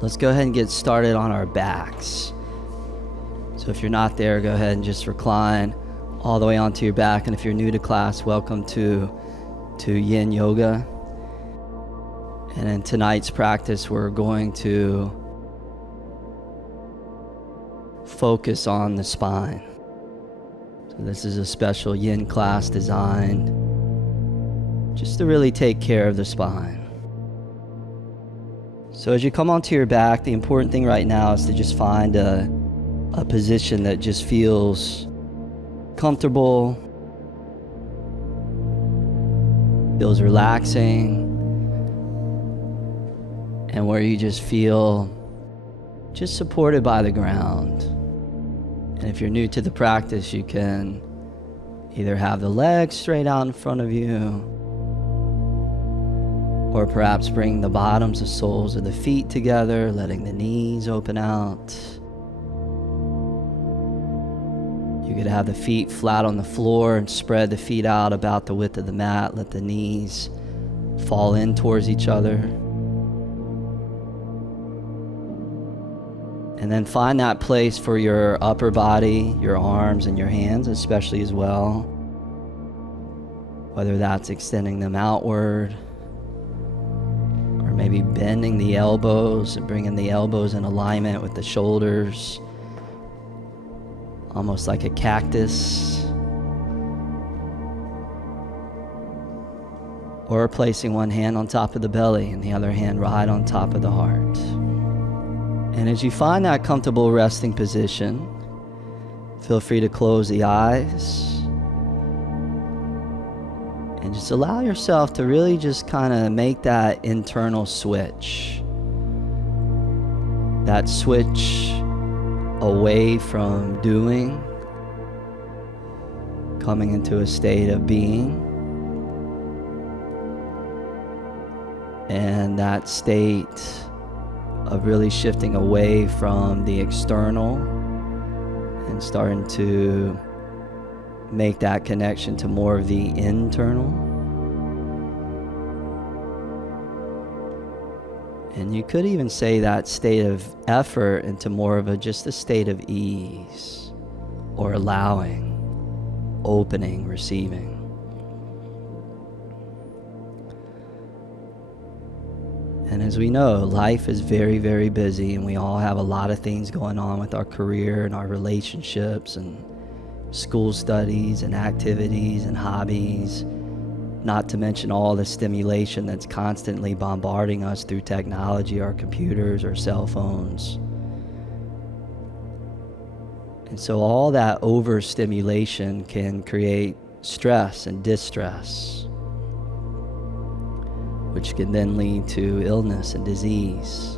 Let's go ahead and get started on our backs. So if you're not there, go ahead and just recline all the way onto your back. And if you're new to class, welcome to Yin Yoga. And in tonight's practice, we're going to focus on the spine. So this is a special Yin class designed just to really take care of the spine. So as you come onto your back, the important thing right now is to just find a position that just feels comfortable, feels relaxing, and where you just feel just supported by the ground. And if you're new to the practice, you can either have the legs straight out in front of you, or perhaps bring the bottoms, the soles of the feet together, letting the knees open out. You could have the feet flat on the floor and spread the feet out about the width of the mat. Let the knees fall in towards each other. And then find that place for your upper body, your arms and your hands especially as well. Whether that's extending them outward, or maybe bending the elbows and bringing the elbows in alignment with the shoulders, almost like a cactus. Or placing one hand on top of the belly and the other hand right on top of the heart. And as you find that comfortable resting position, feel free to close the eyes and just allow yourself to really just kind of make that internal switch. That switch away from doing, coming into a state of being, and that state of really shifting away from the external and starting to make that connection to more of the internal. And you could even say that state of effort into more of just a state of ease, or allowing, opening, receiving. And as we know, life is very, very busy, and we all have a lot of things going on with our career and our relationships and school studies and activities and hobbies, not to mention all the stimulation that's constantly bombarding us through technology, our computers, our cell phones. And so all that overstimulation can create stress and distress, which can then lead to illness and disease.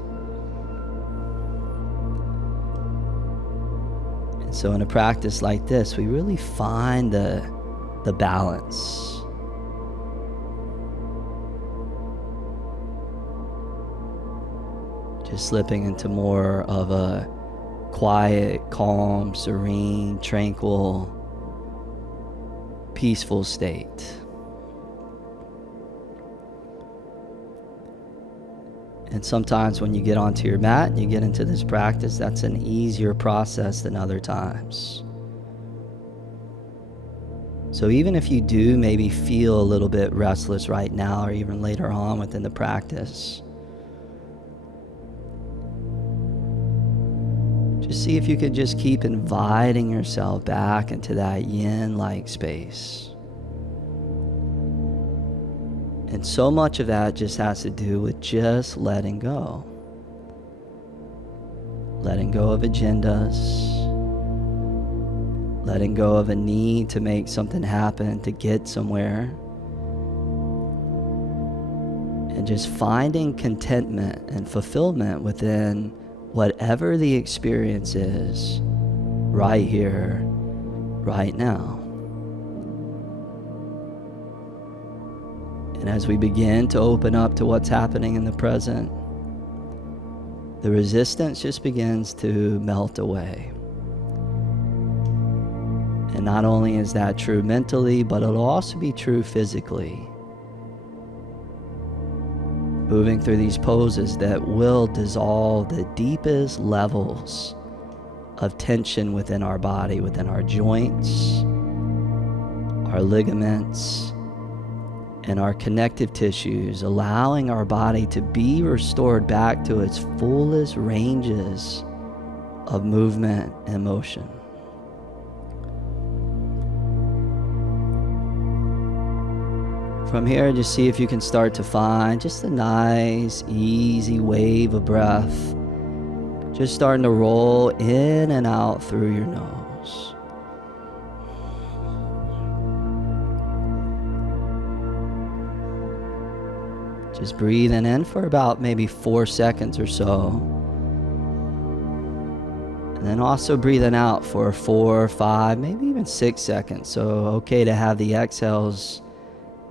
And so in a practice like this, we really find the balance. Just slipping into more of a quiet, calm, serene, tranquil, peaceful state. And sometimes when you get onto your mat and you get into this practice, that's an easier process than other times. So even if you do maybe feel a little bit restless right now, or even later on within the practice, just see if you could just keep inviting yourself back into that yin-like space. And so much of that just has to do with just letting go. Letting go of agendas. Letting go of a need to make something happen, to get somewhere. And just finding contentment and fulfillment within whatever the experience is, right here, right now. And as we begin to open up to what's happening in the present, the resistance just begins to melt away. And not only is that true mentally, but it'll also be true physically. moving through these poses that will dissolve the deepest levels of tension within our body, within our joints, our ligaments, and our connective tissues, allowing our body to be restored back to its fullest ranges of movement and motion. From here, just see if you can start to find just a nice, easy wave of breath, just starting to roll in and out through your nose. Just breathing in for about maybe 4 seconds or so. And then also breathing out for 4, 5, maybe even 6 seconds. So okay to have the exhales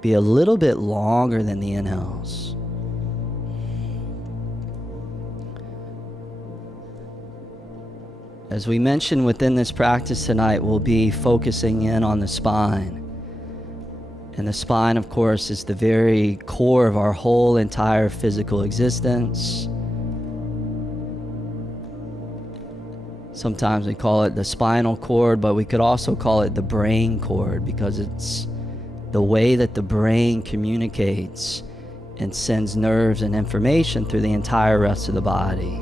be a little bit longer than the inhales. As we mentioned within this practice tonight, we'll be focusing in on the spine. And the spine, of course, is the very core of our whole entire physical existence. Sometimes we call it the spinal cord, but we could also call it the brain cord, because it's the way that the brain communicates and sends nerves and information through the entire rest of the body.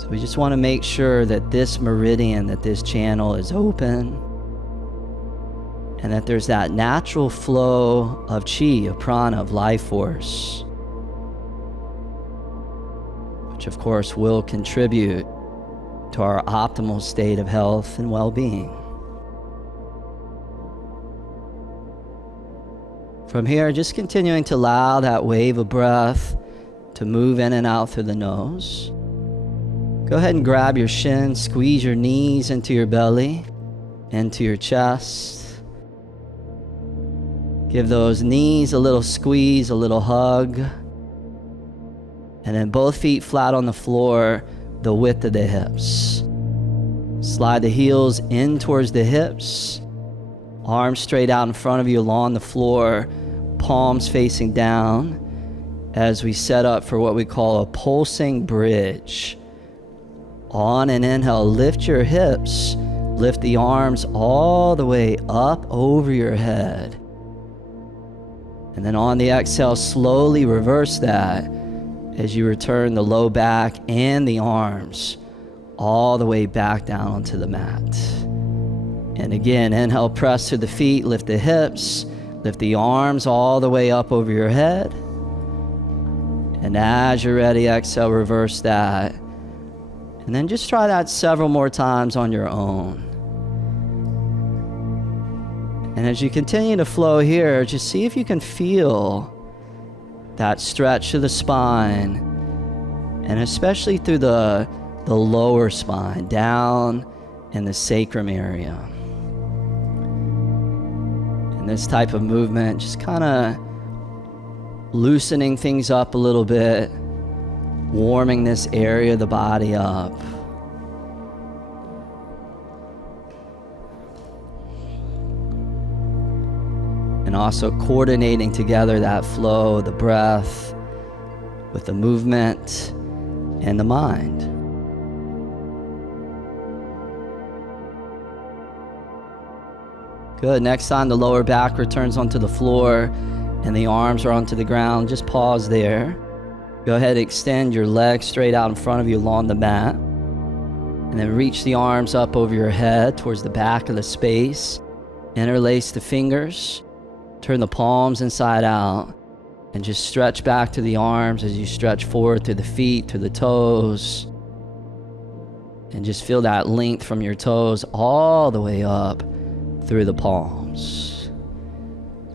So we just want to make sure that this meridian, that this channel is open, and that there's that natural flow of chi, of prana, of life force, which of course will contribute to our optimal state of health and well-being. From here, just continuing to allow that wave of breath to move in and out through the nose. Go ahead and grab your shins, squeeze your knees into your belly, into your chest. Give those knees a little squeeze, a little hug. And then both feet flat on the floor, the width of the hips. Slide the heels in towards the hips. Arms straight out in front of you along the floor, palms facing down, as we set up for what we call a pulsing bridge. On an inhale, lift your hips, lift the arms all the way up over your head. And then on the exhale, slowly reverse that as you return the low back and the arms all the way back down onto the mat. And again, inhale, press to the feet, lift the hips, lift the arms all the way up over your head. And as you're ready, exhale, reverse that. And then just try that several more times on your own. And as you continue to flow here, just see if you can feel that stretch to the spine, and especially through the lower spine, down in the sacrum area. This type of movement, just kind of loosening things up a little bit, warming this area of the body up. And also coordinating together that flow, the breath, with the movement and the mind. Good. Next time the lower back returns onto the floor and the arms are onto the ground, just pause there. Go ahead and extend your legs straight out in front of you along the mat. And then reach the arms up over your head towards the back of the space. Interlace the fingers. Turn the palms inside out. And just stretch back to the arms as you stretch forward through the feet, through the toes. And just feel that length from your toes all the way up through the palms.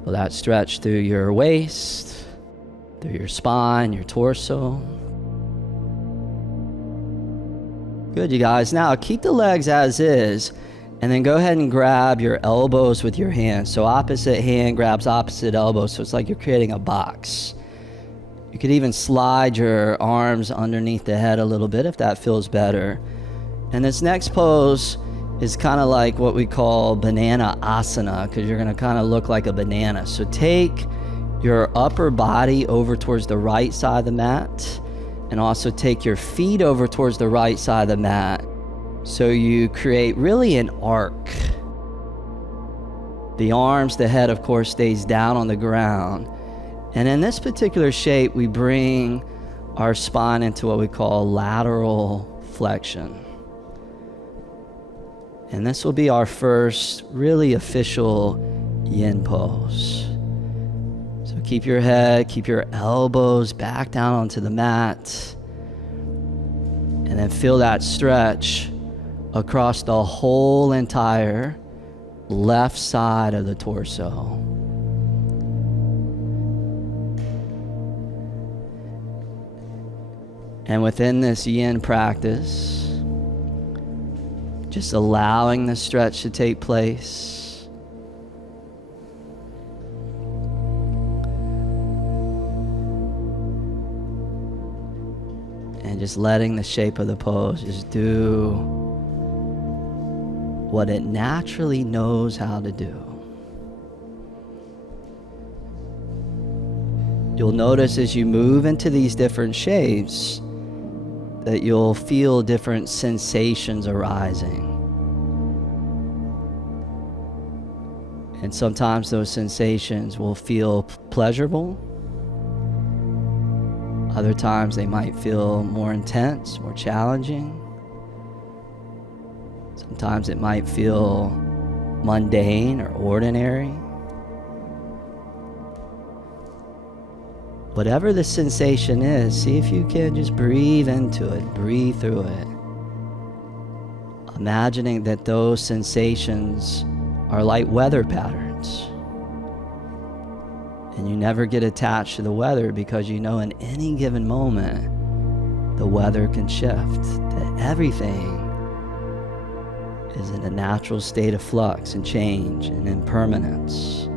Feel that stretch through your waist, through your spine, your torso. Good, you guys. Now keep the legs as is, and then go ahead and grab your elbows with your hands. So opposite hand grabs opposite elbow, so it's like you're creating a box. You could even slide your arms underneath the head a little bit if that feels better. And this next pose is kind of like what we call banana asana, because you're going to kind of look like a banana. So take your upper body over towards the right side of the mat, and also take your feet over towards the right side of the mat. So you create really an arc. The arms, the head, of course, stays down on the ground. And in this particular shape, we bring our spine into what we call lateral flexion. And this will be our first really official yin pose. So keep your head, keep your elbows back down onto the mat. And then feel that stretch across the whole entire left side of the torso. And within this yin practice, just allowing the stretch to take place. And just letting the shape of the pose just do what it naturally knows how to do. You'll notice as you move into these different shapes that you'll feel different sensations arising. And sometimes those sensations will feel pleasurable. Other times they might feel more intense, more challenging. Sometimes it might feel mundane or ordinary. Whatever the sensation is, see if you can just breathe into it, breathe through it. Imagining that those sensations are like weather patterns. And you never get attached to the weather because you know in any given moment, the weather can shift, that everything is in a natural state of flux and change and impermanence.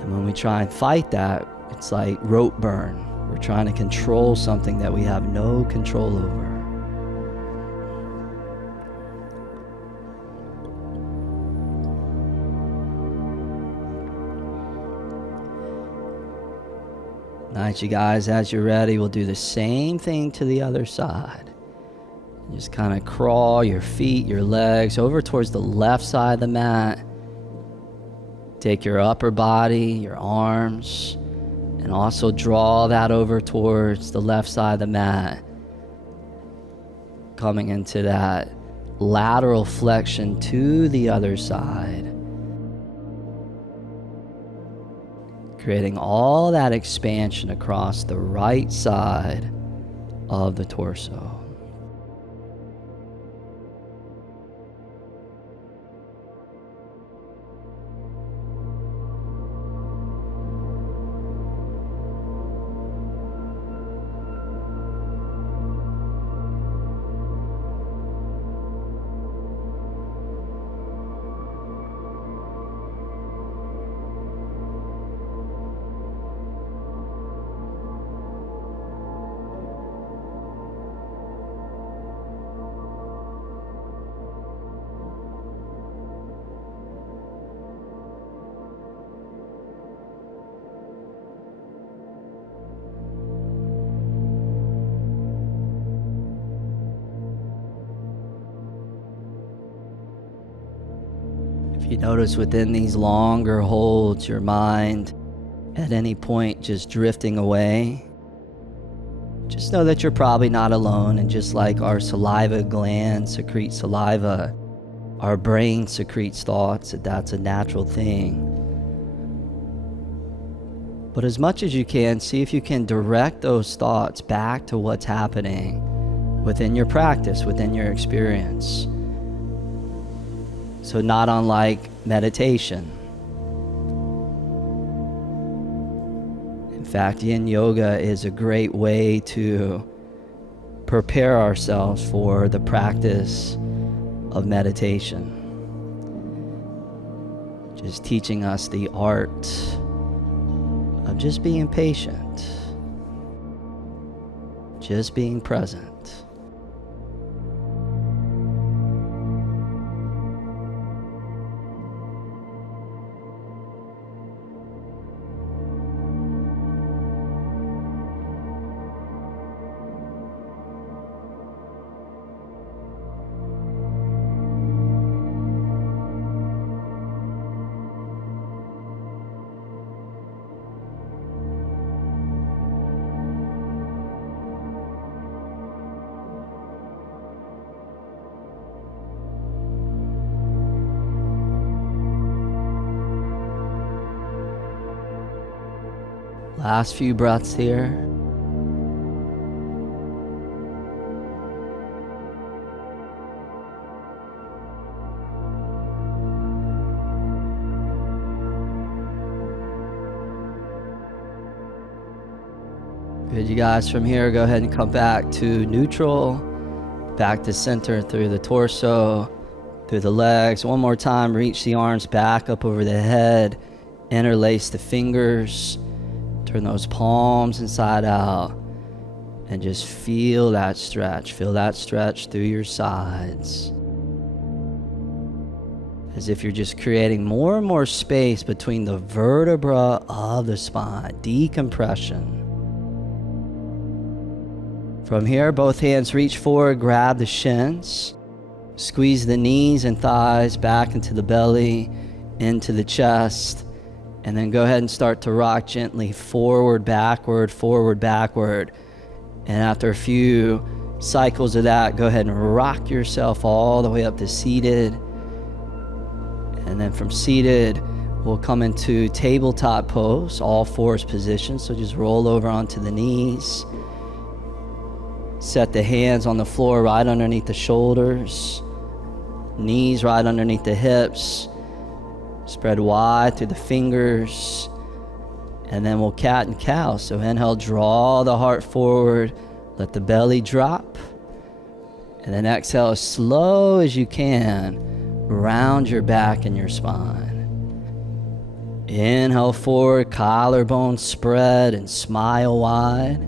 And when we try and fight that, it's like rope burn. We're trying to control something that we have no control over. Nice, you guys. As you're ready, we'll do the same thing to the other side. Just kind of crawl your feet, your legs over towards the left side of the mat. Take your upper body, your arms, and also draw that over towards the left side of the mat. Coming into that lateral flexion to the other side. Creating all that expansion across the right side of the torso. You notice within these longer holds, your mind at any point just drifting away. Just know that you're probably not alone, and just like our saliva gland secretes saliva, our brain secretes thoughts, and that's a natural thing. But as much as you can, see if you can direct those thoughts back to what's happening within your practice, within your experience. So not unlike meditation. In fact, Yin Yoga is a great way to prepare ourselves for the practice of meditation. Just teaching us the art of just being patient, just being present. Last few breaths here. Good, you guys. From here, go ahead and come back to neutral, back to center through the torso, through the legs. One more time, reach the arms back up over the head, interlace the fingers, turn those palms inside out, and just feel that stretch. Feel that stretch through your sides. As if you're just creating more and more space between the vertebra of the spine. Decompression. From here, both hands reach forward, grab the shins, squeeze the knees and thighs back into the belly, into the chest, and then go ahead and start to rock gently forward, backward, and after a few cycles of that, go ahead and rock yourself all the way up to seated, and then from seated, we'll come into tabletop pose, all fours position, so just roll over onto the knees. Set the hands on the floor right underneath the shoulders, knees right underneath the hips, spread wide through the fingers, and then we'll cat and cow. So inhale, draw the heart forward, let the belly drop, and then exhale as slow as you can, round your back and your spine. Inhale forward, collarbone spread and smile wide.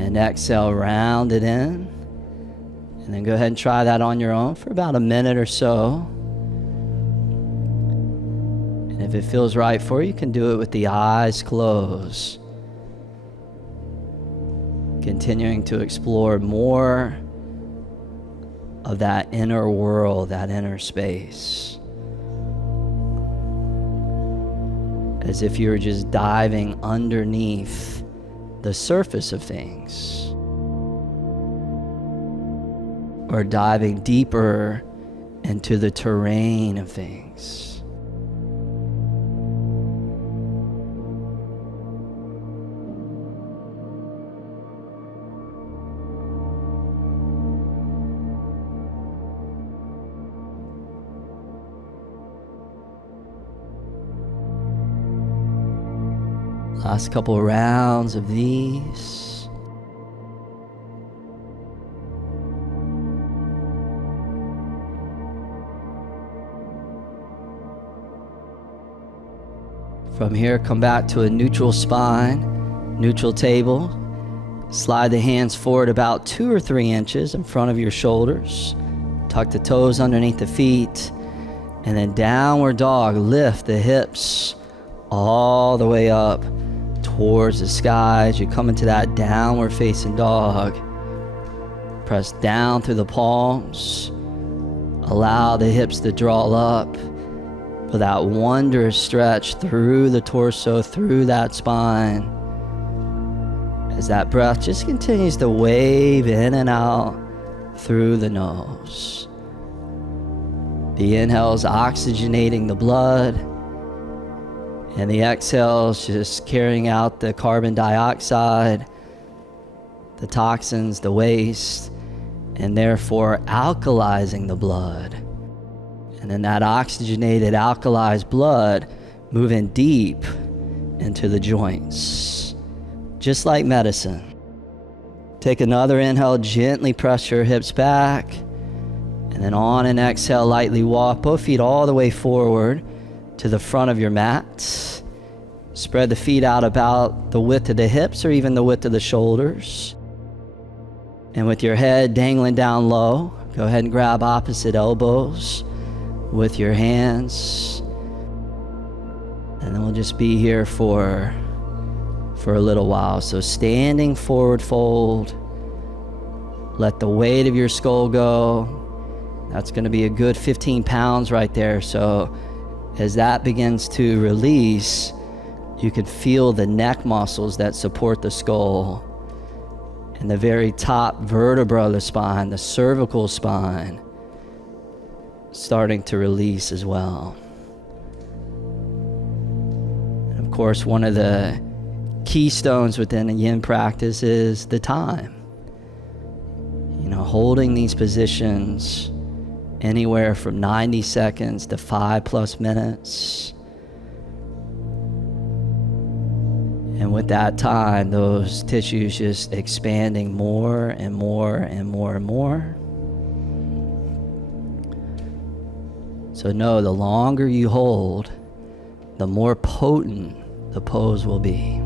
And exhale, round it in. And then go ahead and try that on your own for about a minute or so. And if it feels right for you, you can do it with the eyes closed. Continuing to explore more of that inner world, that inner space. As if you were just diving underneath the surface of things, or diving deeper into the terrain of things. Last couple rounds of these. From here, come back to a neutral spine, neutral table. Slide the hands forward about 2 or 3 inches in front of your shoulders. Tuck the toes underneath the feet. And then downward dog, lift the hips all the way up towards the sky. As you come into that downward facing dog, press down through the palms. Allow the hips to draw up for that wondrous stretch through the torso, through that spine. As that breath just continues to wave in and out through the nose. The inhale is oxygenating the blood, and the exhale is just carrying out the carbon dioxide, the toxins, the waste, and therefore alkalizing the blood. And then that oxygenated, alkalized blood moving deep into the joints, just like medicine. Take another inhale, gently press your hips back, and then on an exhale, lightly walk both feet all the way forward to the front of your mat. Spread the feet out about the width of the hips or even the width of the shoulders. And with your head dangling down low, go ahead and grab opposite elbows with your hands. And then we'll just be here for a little while. So standing forward fold. Let the weight of your skull go. That's going to be a good 15 pounds right there. So as that begins to release, you can feel the neck muscles that support the skull and the very top vertebra of the spine, the cervical spine, starting to release as well. And of course, one of the keystones within the Yin practice is the time. Holding these positions anywhere from 90 seconds to 5+ minutes. And with that time, those tissues just expanding more and more and more and more. So know, the longer you hold, the more potent the pose will be.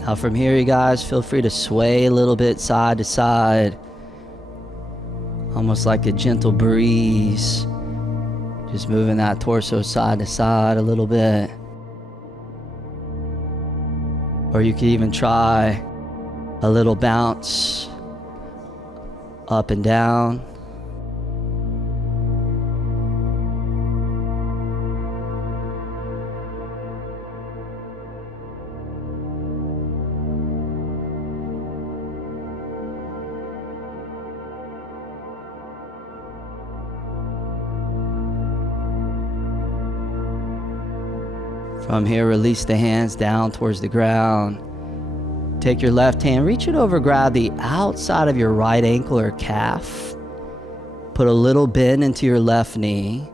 Now from here, you guys, feel free to sway a little bit side to side, almost like a gentle breeze, just moving that torso side to side a little bit. Or you could even try a little bounce up and down. From here, release the hands down towards the ground. Take your left hand, reach it over, grab the outside of your right ankle or calf. Put a little bend into your left knee.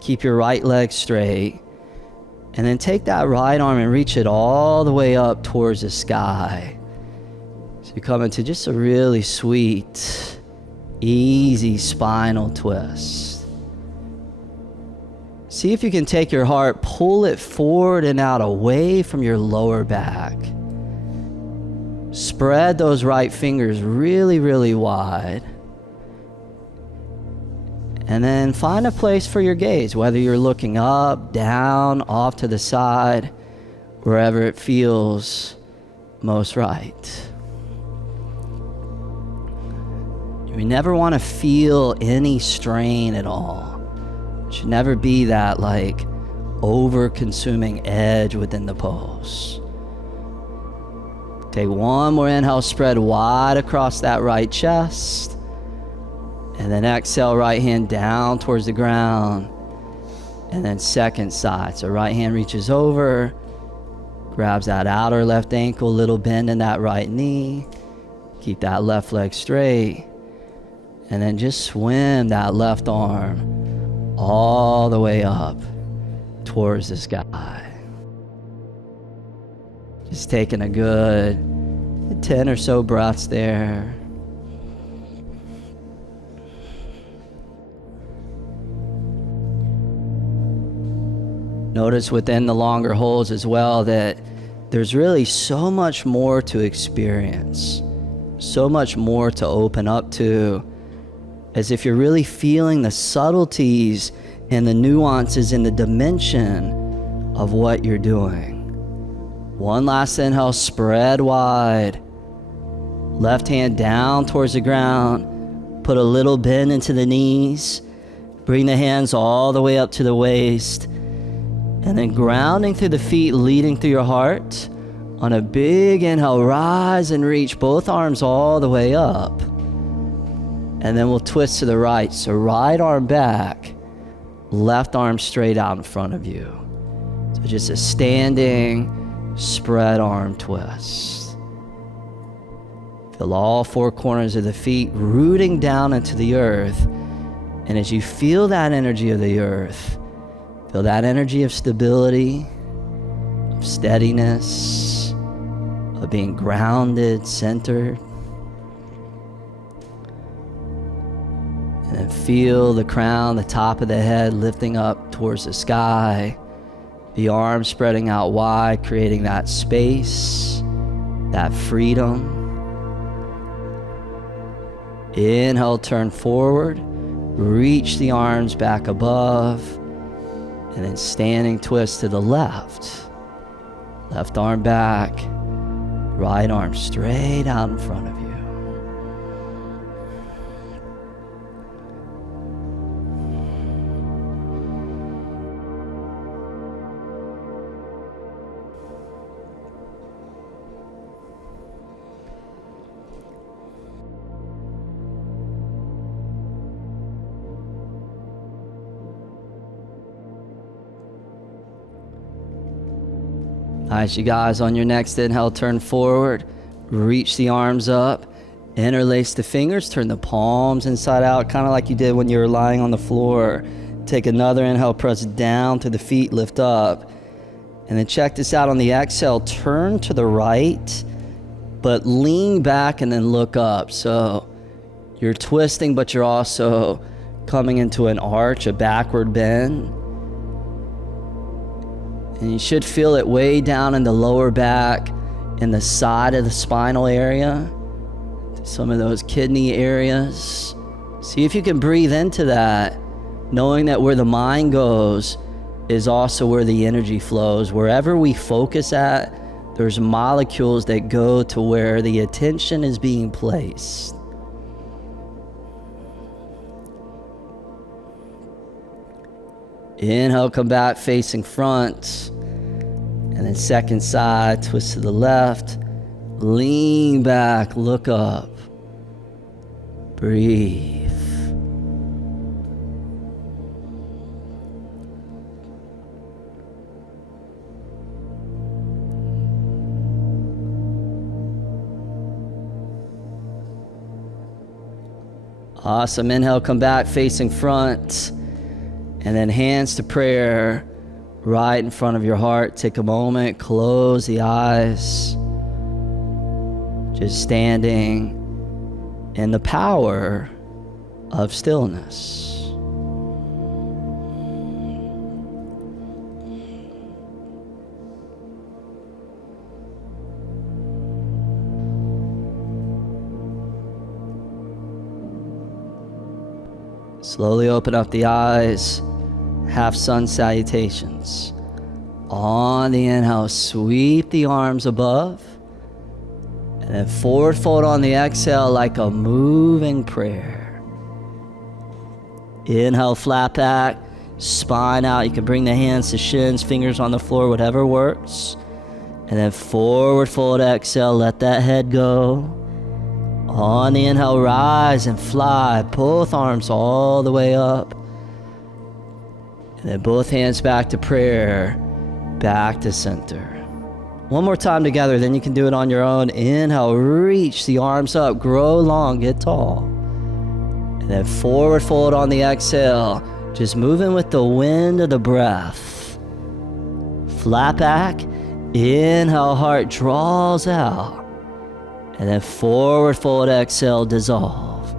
Keep your right leg straight. And then take that right arm and reach it all the way up towards the sky. So you come into just a really sweet, easy spinal twist. See if you can take your heart, pull it forward and out away from your lower back. Spread those right fingers really, really wide. And then find a place for your gaze, whether you're looking up, down, off to the side, wherever it feels most right. You never want to feel any strain at all. Should never be that like over-consuming edge within the pose. Take one more inhale, spread wide across that right chest. And then exhale, right hand down towards the ground. And then second side. So right hand reaches over, grabs that outer left ankle, little bend in that right knee. Keep that left leg straight. And then just swim that left arm all the way up towards the sky. Just taking a good 10 or so breaths there. Notice within the longer holds as well that there's really so much more to experience, so much more to open up to, as if you're really feeling the subtleties and the nuances and the dimension of what you're doing. One last inhale, spread wide. Left hand down towards the ground. Put a little bend into the knees. Bring the hands all the way up to the waist. And then grounding through the feet, leading through your heart. On a big inhale, rise and reach both arms all the way up. And then we'll twist to the right. So right arm back, left arm straight out in front of you. So just a standing spread arm twist. Feel all four corners of the feet rooting down into the earth. And as you feel that energy of the earth, feel that energy of stability, of steadiness, of being grounded, centered. And then feel the crown, the top of the head lifting up towards the sky. The arms spreading out wide, creating that space, that freedom. Inhale, turn forward, reach the arms back above, and then standing twist to the left. Left arm back, right arm straight out in front of you. Nice, you guys. On your next inhale, turn forward, reach the arms up, interlace the fingers, turn the palms inside out, kind of like you did when you were lying on the floor. Take another inhale, press down to the feet, lift up. And then check this out on the exhale, turn to the right, but lean back and then look up. So you're twisting, but you're also coming into an arch, a backward bend. And you should feel it way down in the lower back, in the side of the spinal area, some of those kidney areas. See if you can breathe into that, knowing that where the mind goes is also where the energy flows. Wherever we focus at, there's molecules that go to where the attention is being placed. Inhale, come back facing front. And then second side, twist to the left. Lean back, look up. Breathe. Awesome. Inhale, come back facing front. And then hands to prayer right in front of your heart. Take a moment, close the eyes. Just standing in the power of stillness. Slowly open up the eyes. Half sun salutations. On the inhale, sweep the arms above. And then forward fold on the exhale like a moving prayer. Inhale, flat back, spine out. You can bring the hands to shins, fingers on the floor, whatever works. And then forward fold, exhale, let that head go. On the inhale, rise and fly, both arms all the way up. And then both hands back to prayer, back to center. One more time together, then you can do it on your own. Inhale, reach the arms up, grow long, get tall. And then forward fold on the exhale, just moving with the wind of the breath. Flat back, inhale, heart draws out. And then forward fold, exhale, dissolve.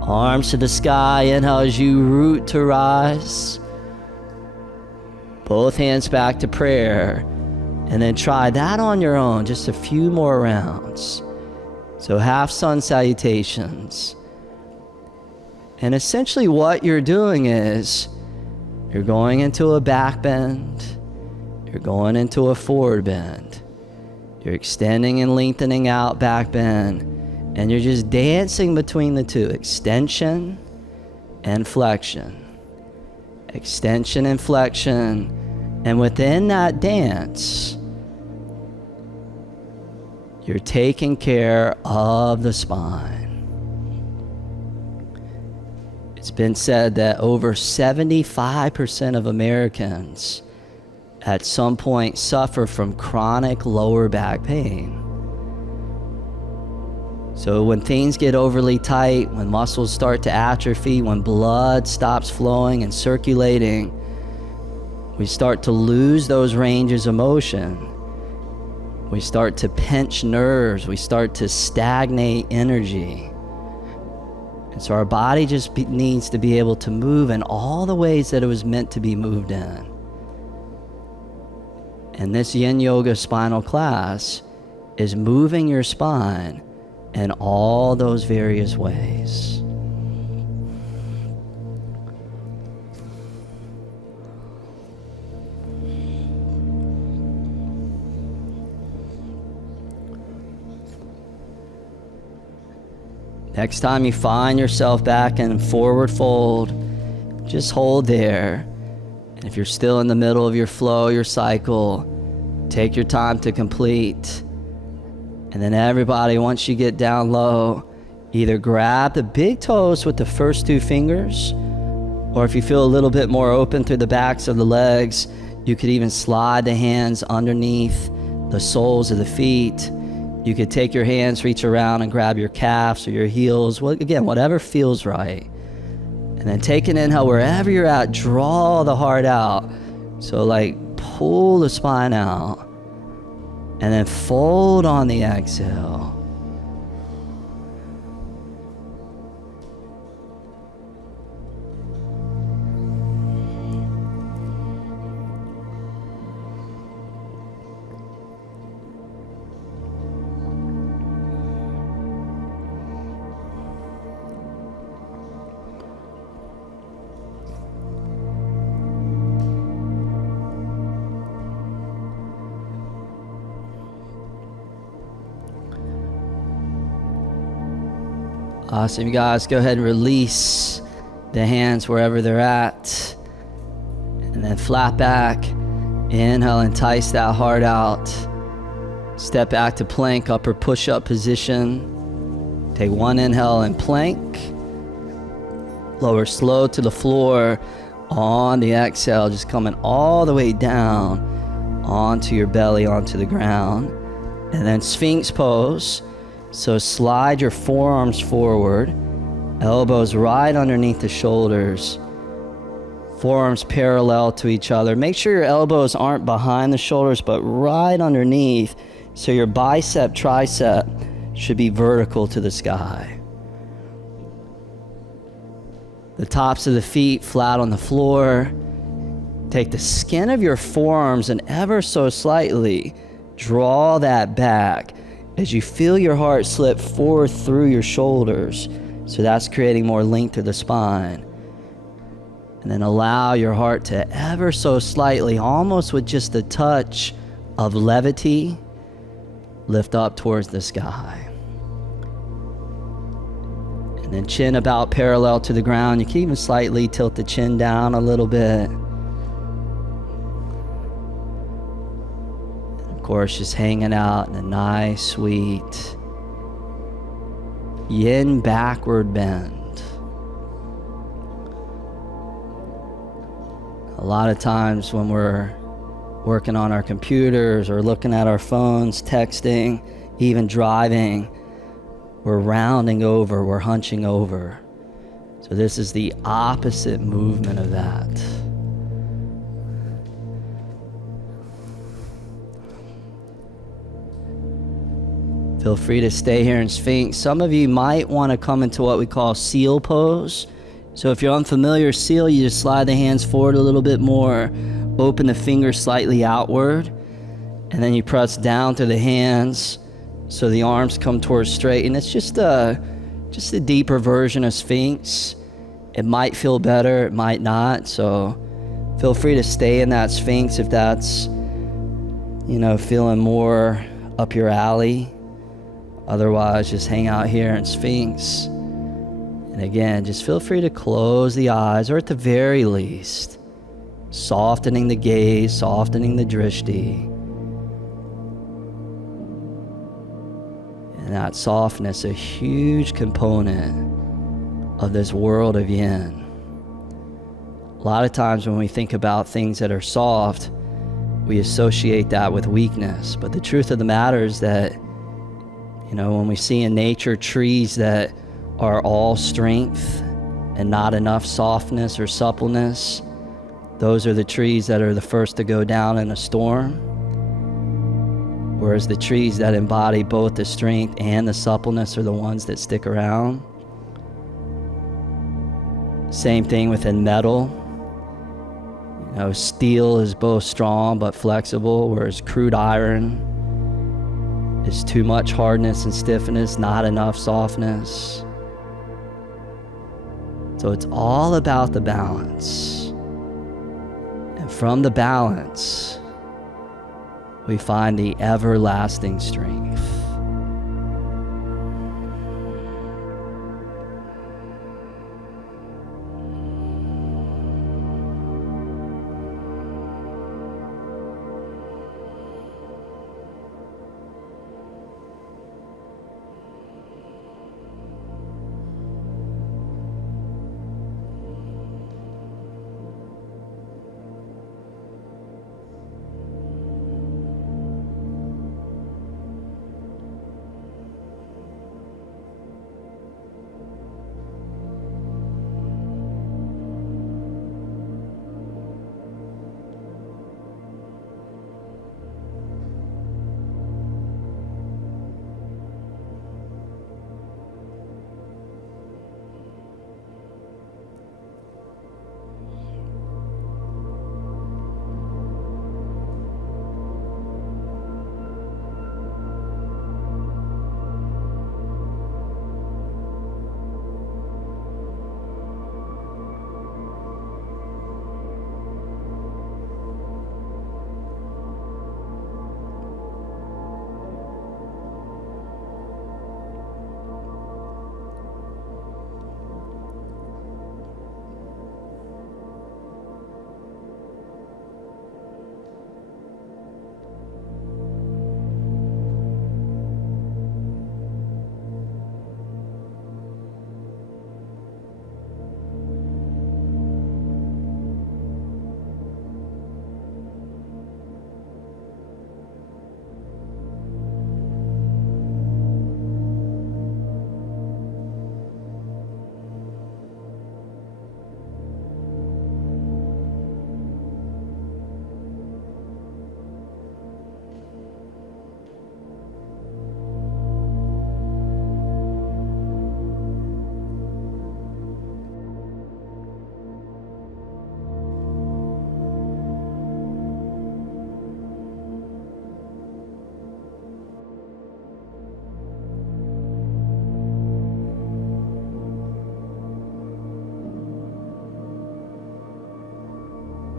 Arms to the sky, inhale as you root to rise. Both hands back to prayer. And then try that on your own, just a few more rounds. So half sun salutations. And essentially what you're doing is, you're going into a back bend. You're going into a forward bend. You're extending and lengthening out back bend. And you're just dancing between the two, extension and flexion. Extension and flexion. And within that dance, you're taking care of the spine. It's been said that over 75% of Americans at some point suffer from chronic lower back pain. So when things get overly tight, when muscles start to atrophy, when blood stops flowing and circulating, we start to lose those ranges of motion. We start to pinch nerves. We start to stagnate energy. And so our body just needs to be able to move in all the ways that it was meant to be moved in. And this Yin Yoga spinal class is moving your spine in all those various ways. Next time you find yourself back in forward fold, just hold there. And if you're still in the middle of your flow, your cycle, take your time to complete. And then everybody, once you get down low, either grab the big toes with the first 2 fingers, or if you feel a little bit more open through the backs of the legs, you could even slide the hands underneath the soles of the feet. You could take your hands, reach around and grab your calves or your heels. Well, again, whatever feels right. And then take an inhale wherever you're at, draw the heart out. So like pull the spine out. And then fold on the exhale. Awesome, you guys, go ahead and release the hands wherever they're at. And then flat back. Inhale, entice that heart out. Step back to plank, upper push-up position. Take one inhale and plank. Lower slow to the floor. On the exhale, just coming all the way down onto your belly, onto the ground. And then Sphinx pose. So slide your forearms forward, elbows right underneath the shoulders, forearms parallel to each other. Make sure your elbows aren't behind the shoulders, but right underneath, so your bicep, tricep should be vertical to the sky. The tops of the feet flat on the floor. Take the skin of your forearms and ever so slightly draw that back as you feel your heart slip forward through your shoulders. So that's creating more length to the spine. And then allow your heart to ever so slightly, almost with just a touch of levity, lift up towards the sky. And then chin about parallel to the ground. You can even slightly tilt the chin down a little bit. Of course, just hanging out in a nice, sweet yin backward bend. A lot of times when we're working on our computers or looking at our phones, texting, even driving, we're rounding over, we're hunching over. So this is the opposite movement of that. Feel free to stay here in Sphinx. Some of you might want to come into what we call seal pose. So if you're unfamiliar, seal, you just slide the hands forward a little bit more, open the fingers slightly outward, and then you press down through the hands so the arms come towards straight. And it's just a deeper version of Sphinx. It might feel better, it might not. So feel free to stay in that Sphinx if that's, feeling more up your alley. Otherwise, just hang out here in Sphinx. And again, just feel free to close the eyes, or at the very least, softening the gaze, softening the drishti. And that softness, a huge component of this world of yin. A lot of times when we think about things that are soft, we associate that with weakness. But the truth of the matter is that when we see in nature trees that are all strength and not enough softness or suppleness, those are the trees that are the first to go down in a storm. Whereas the trees that embody both the strength and the suppleness are the ones that stick around. Same thing within metal. Steel is both strong but flexible, whereas crude iron Is too much hardness and stiffness, not enough softness? So it's all about the balance. And from the balance, we find the everlasting strength.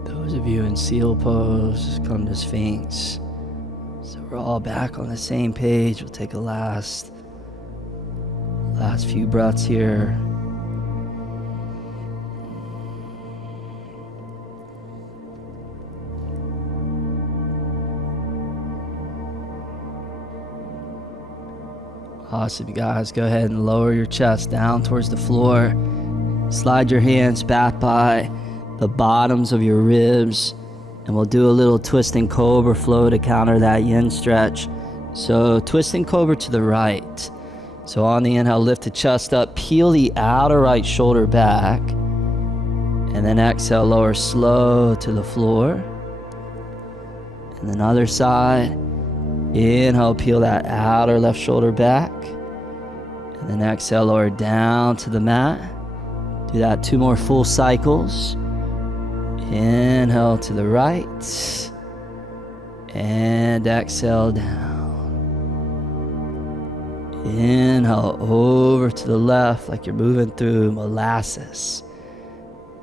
Those of you in seal pose, come to Sphinx. So we're all back on the same page. We'll take a last few breaths here. Awesome, you guys. Go ahead and lower your chest down towards the floor. Slide your hands back by the bottoms of your ribs, and we'll do a little twisting cobra flow to counter that yin stretch. So twisting cobra to the right. So on the inhale, lift the chest up, peel the outer right shoulder back, and then exhale, lower slow to the floor. And then other side, inhale, peel that outer left shoulder back, and then exhale, lower down to the mat. Do that 2 more full cycles. Inhale to the right, and exhale down. Inhale over to the left like you're moving through molasses,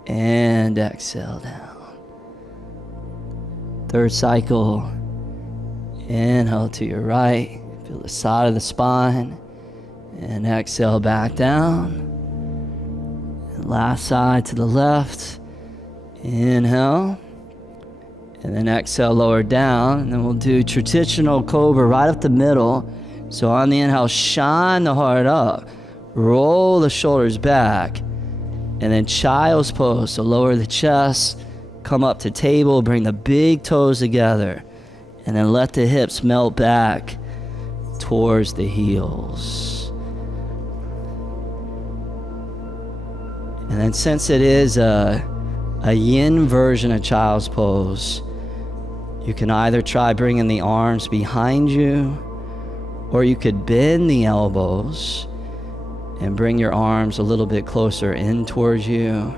and exhale down. 3rd cycle, inhale to your right, feel the side of the spine, and exhale back down. And last side to the left. Inhale, and then exhale, lower down, and then we'll do traditional cobra right up the middle. So on the inhale, shine the heart up, roll the shoulders back, and then child's pose. So lower the chest, come up to table, bring the big toes together, and then let the hips melt back towards the heels. And then since it is a yin version of child's pose, you can either try bringing the arms behind you, or you could bend the elbows and bring your arms a little bit closer in towards you,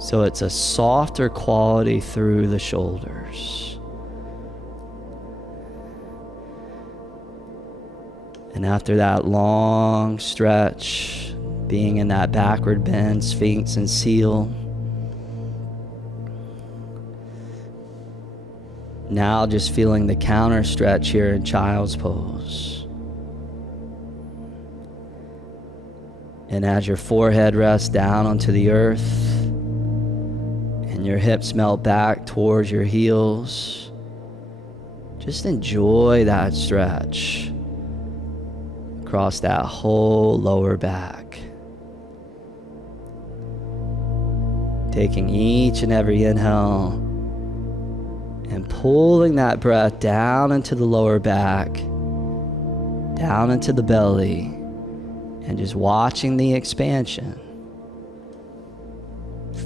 so it's a softer quality through the shoulders. And after that long stretch, being in that backward bend, Sphinx and Seal, now just feeling the counter stretch here in Child's Pose. And as your forehead rests down onto the earth and your hips melt back towards your heels, just enjoy that stretch across that whole lower back. Taking each and every inhale and pulling that breath down into the lower back, down into the belly, and just watching the expansion,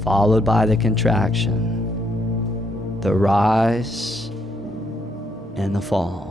followed by the contraction, the rise and the fall.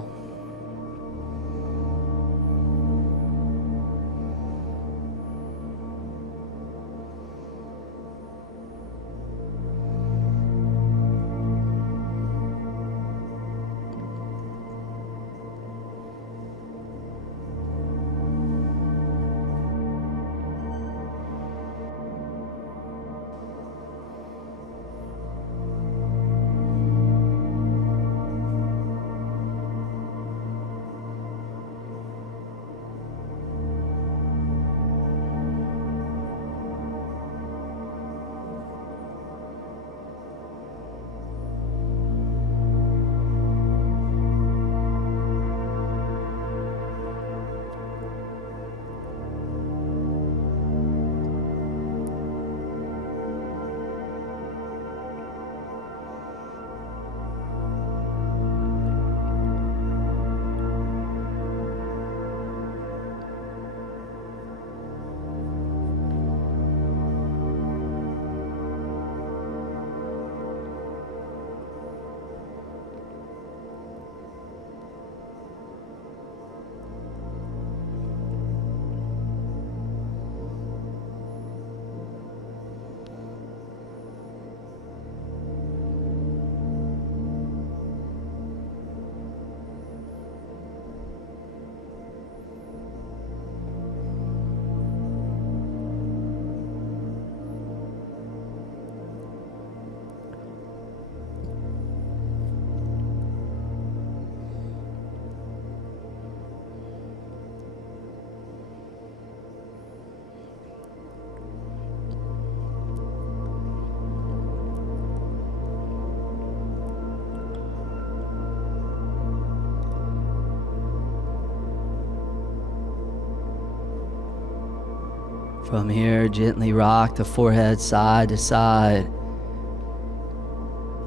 From here, gently rock the forehead side to side.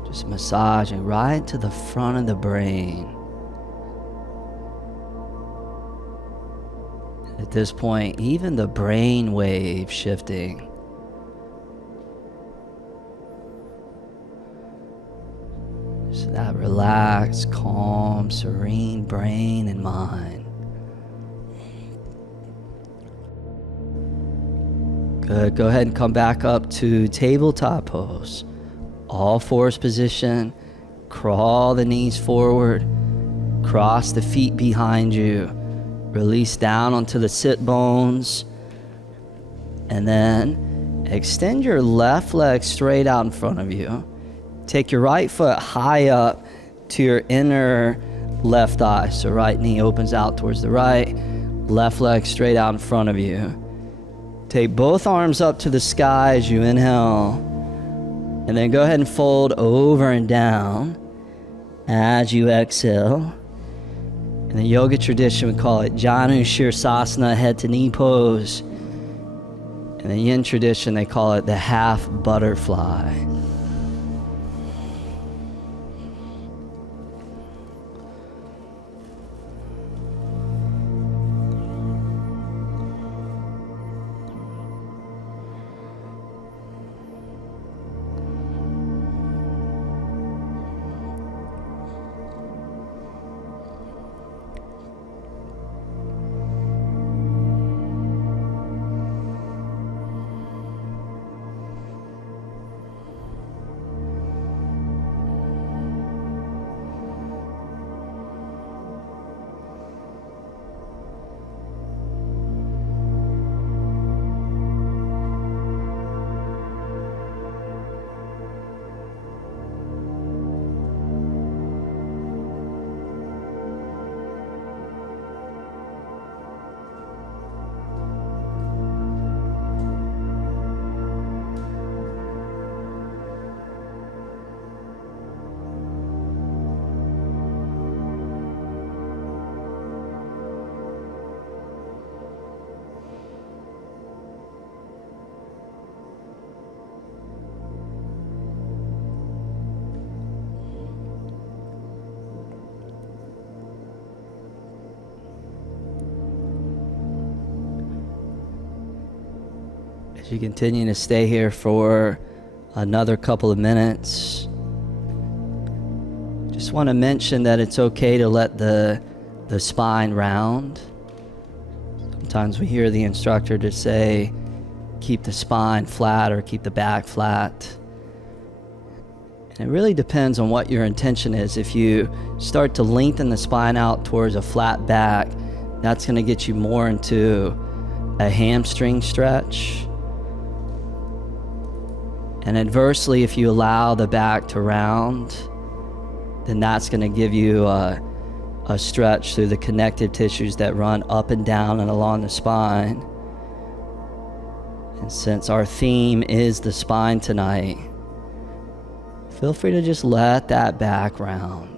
Just massaging right to the front of the brain. At this point, even the brain wave shifting. Just that relaxed, calm, serene brain and mind. Good. Go ahead and come back up to tabletop pose. All fours position. Crawl the knees forward. Cross the feet behind you. Release down onto the sit bones. And then extend your left leg straight out in front of you. Take your right foot high up to your inner left thigh. So right knee opens out towards the right. Left leg straight out in front of you. Take both arms up to the sky as you inhale, and then go ahead and fold over and down as you exhale. In the yoga tradition, we call it Janu Shirsasana, head to knee pose. In the Yin tradition, they call it the half butterfly. As you continue to stay here for another couple of minutes, just want to mention that it's okay to let the spine round. Sometimes we hear the instructor just say, keep the spine flat or keep the back flat. And it really depends on what your intention is. If you start to lengthen the spine out towards a flat back, that's going to get you more into a hamstring stretch. And adversely, if you allow the back to round, then that's going to give you a stretch through the connective tissues that run up and down and along the spine. And since our theme is the spine tonight, feel free to just let that back round.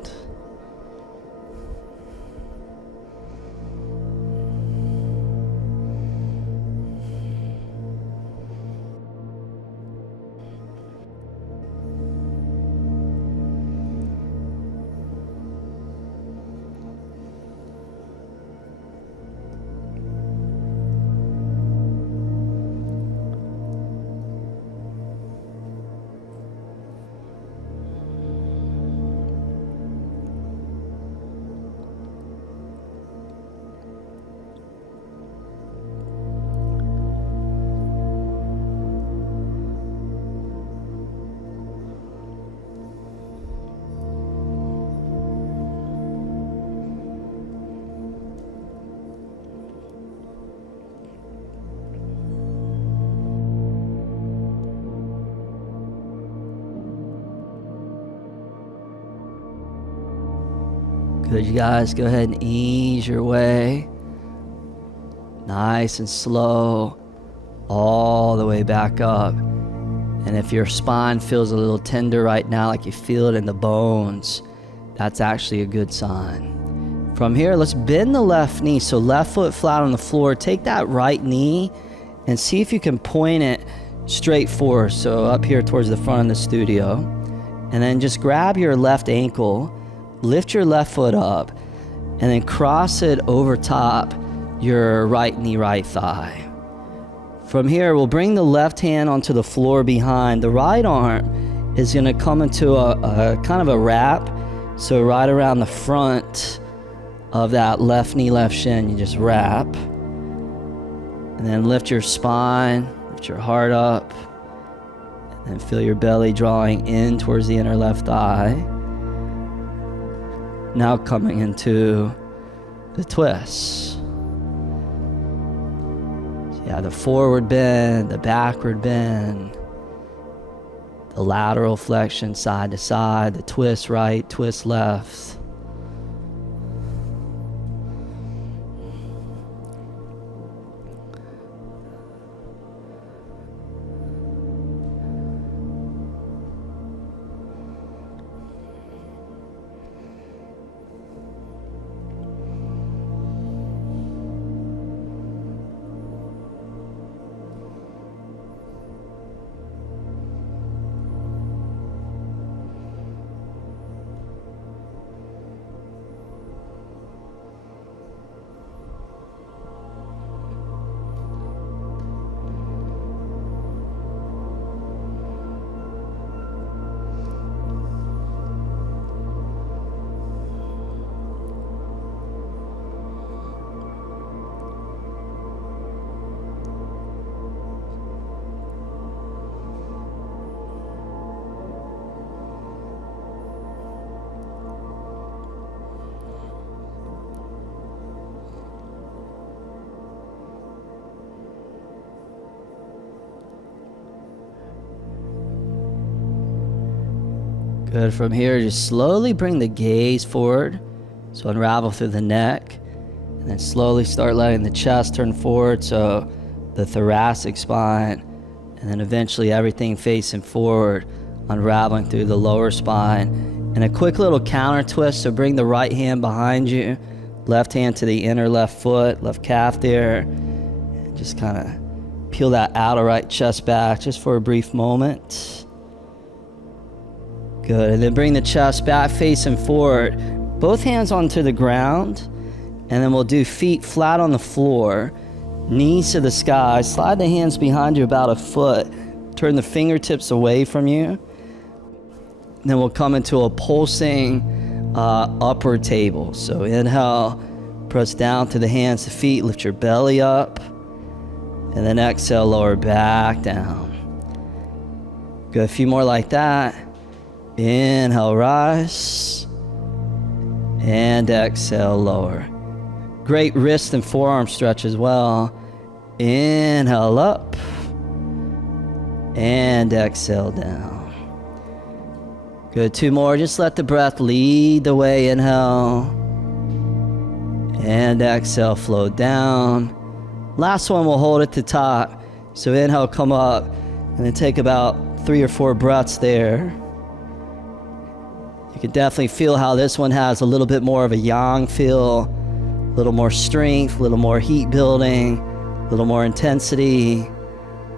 Good, you guys, go ahead and ease your way, nice and slow, all the way back up. And if your spine feels a little tender right now, like you feel it in the bones, that's actually a good sign. From here, let's bend the left knee, so left foot flat on the floor. Take that right knee and see if you can point it straight forward, so up here towards the front of the studio. And then just grab your left ankle, lift your left foot up, and then cross it over top your right knee, right thigh. From here, we'll bring the left hand onto the floor behind. The right arm is going to come into a kind of a wrap, so right around the front of that left knee, left shin, you just wrap. And then lift your spine, lift your heart up, and feel your belly drawing in towards the inner left thigh. Now coming into the twist. So yeah, the forward bend, the backward bend, the lateral flexion side to side, the twist right, twist left. Good. From here, just slowly bring the gaze forward. So unravel through the neck. And then slowly start letting the chest turn forward, so the thoracic spine. And then eventually everything facing forward, unraveling through the lower spine. And a quick little counter twist, so bring the right hand behind you. Left hand to the inner left foot, left calf there. And just kind of peel that outer right chest back just for a brief moment. Good, and then bring the chest back facing forward. Both hands onto the ground, and then we'll do feet flat on the floor. Knees to the sky. Slide the hands behind you about a foot. Turn the fingertips away from you. Then we'll come into a pulsing upward table. So inhale, press down to the hands, the feet, lift your belly up. And then exhale, lower back down. Go a few more like that. Inhale, rise. And exhale, lower. Great wrist and forearm stretch as well. Inhale up. And exhale down. Good, 2 more. Just let the breath lead the way. Inhale. And exhale, flow down. Last one, we'll hold at the top. So inhale, come up. And then take about 3 or 4 breaths there. You can definitely feel how this one has a little bit more of a yang feel. A little more strength, a little more heat building, a little more intensity.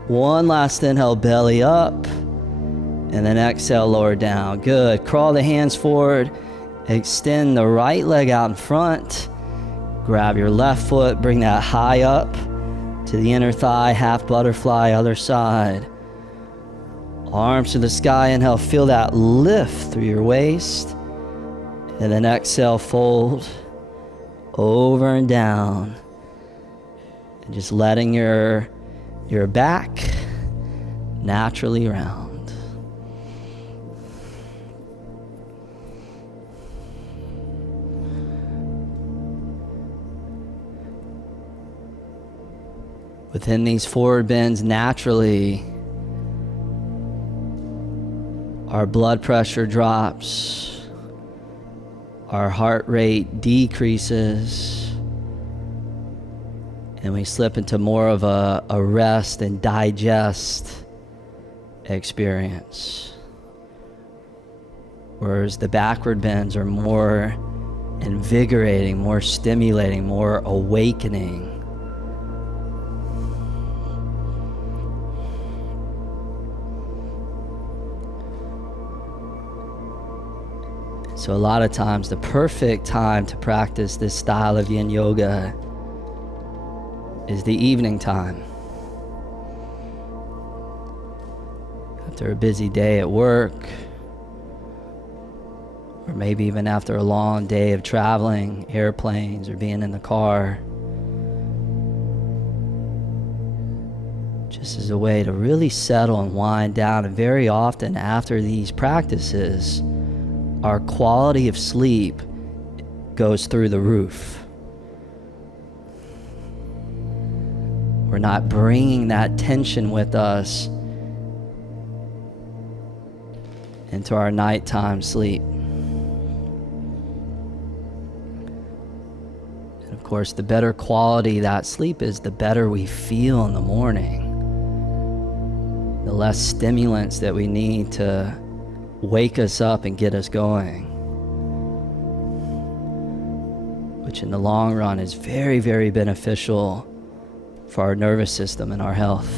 One last inhale, belly up. And then exhale, lower down. Good. Crawl the hands forward. Extend the right leg out in front. Grab your left foot. Bring that high up to the inner thigh. Half butterfly, other side. Arms to the sky. Inhale. Feel that lift through your waist. And then exhale, fold over and down. And just letting your back naturally round. Within these forward bends, naturally, our blood pressure drops, our heart rate decreases, and we slip into more of a rest and digest experience. Whereas the backward bends are more invigorating, more stimulating, more awakening. So a lot of times the perfect time to practice this style of Yin Yoga is the evening time. After a busy day at work, or maybe even after a long day of traveling, airplanes, or being in the car. Just as a way to really settle and wind down. And very often after these practices, our quality of sleep goes through the roof. We're not bringing that tension with us into our nighttime sleep. And of course, the better quality that sleep is, the better we feel in the morning. The less stimulants that we need to wake us up and get us going, which in the long run is very, very beneficial for our nervous system and our health.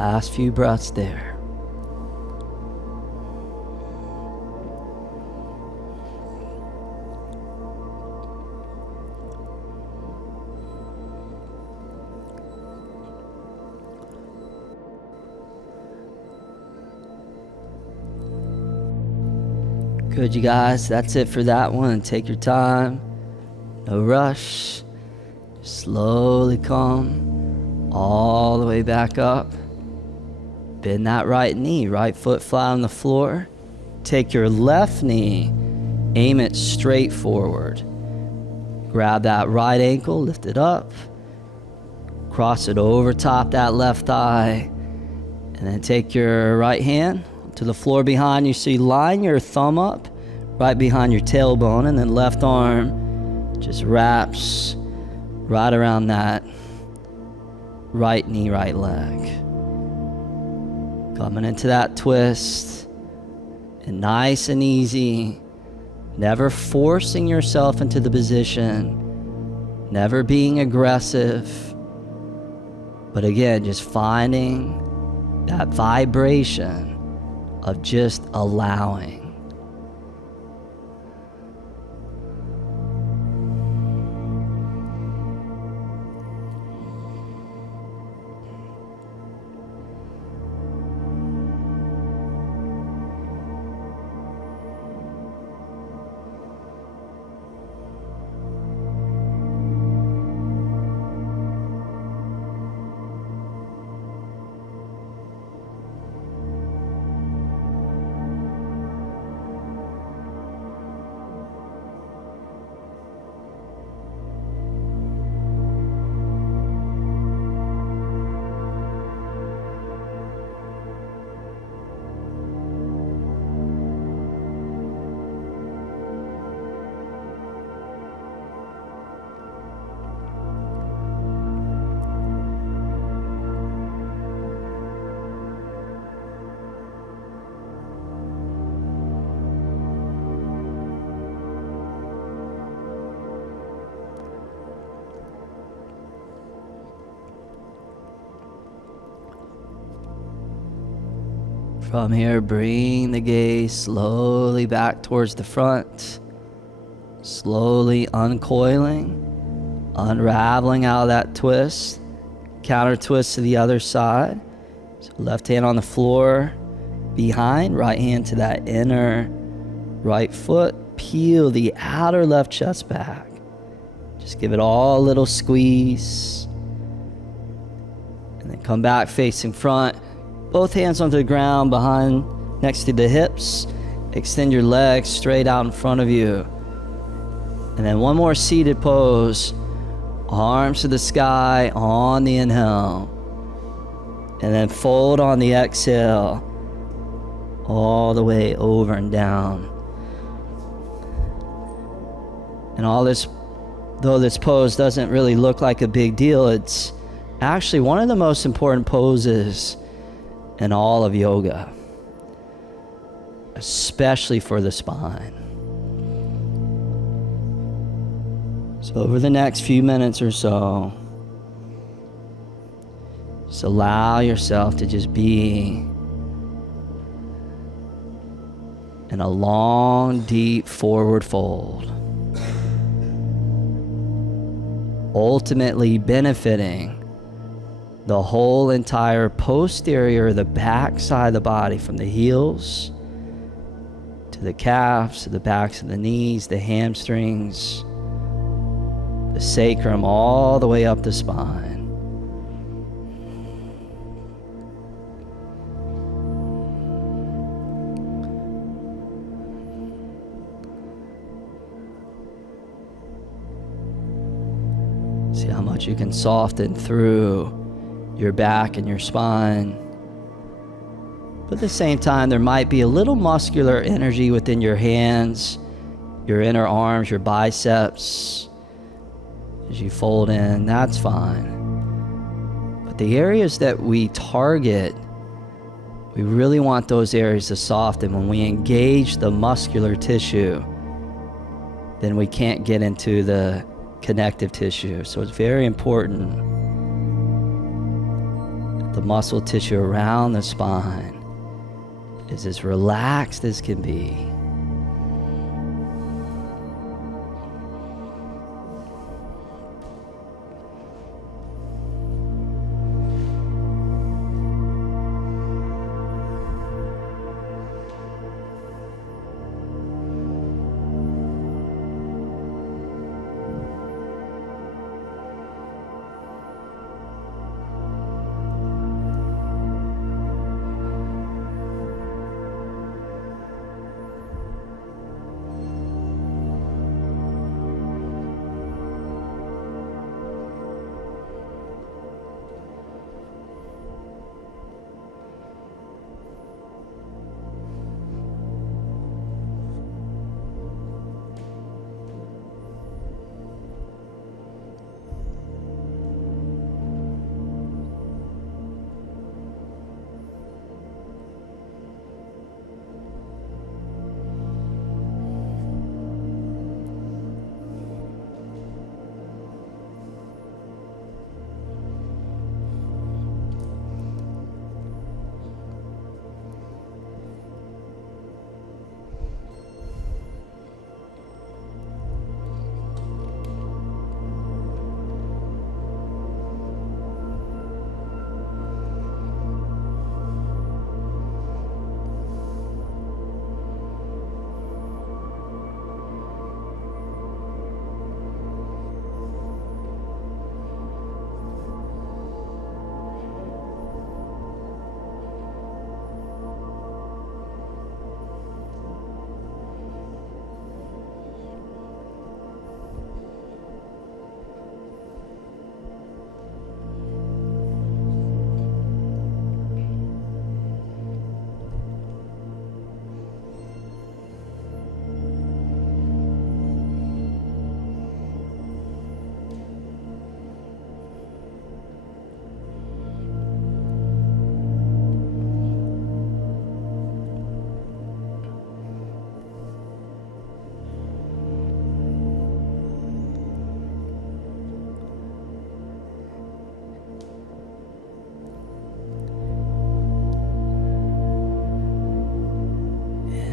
Last few breaths there. Good, you guys. That's it for that one. Take your time. No rush. Slowly come all the way back up. Bend that right knee, right foot flat on the floor. Take your left knee, aim it straight forward. Grab that right ankle, lift it up. Cross it over top that left thigh. And then take your right hand to the floor behind you. So you line your thumb up right behind your tailbone, and then left arm just wraps right around that right knee, right leg. Coming into that twist, and nice and easy, never forcing yourself into the position, never being aggressive, but again, just finding that vibration of just allowing. From here, bring the gaze slowly back towards the front, slowly uncoiling, unraveling out of that twist, counter twist to the other side. So left hand on the floor, behind, right hand to that inner right foot, peel the outer left chest back. Just give it all a little squeeze, and then come back facing front. Both hands onto the ground behind, next to the hips. Extend your legs straight out in front of you. And then one more seated pose. Arms to the sky on the inhale. And then fold on the exhale. All the way over and down. And though this pose doesn't really look like a big deal, it's actually one of the most important poses in all of yoga, especially for the spine. So over the next few minutes or so, just allow yourself to just be in a long, deep forward fold, ultimately benefiting the whole entire posterior, the back side of the body, from the heels to the calves, to the backs of the knees, the hamstrings, the sacrum, all the way up the spine. See how much you can soften through your back and your spine. But at the same time, there might be a little muscular energy within your hands, your inner arms, your biceps. As you fold in, that's fine. But the areas that we target, we really want those areas to soften. When we engage the muscular tissue, then we can't get into the connective tissue. So it's very important The muscle tissue around the spine is as relaxed as can be.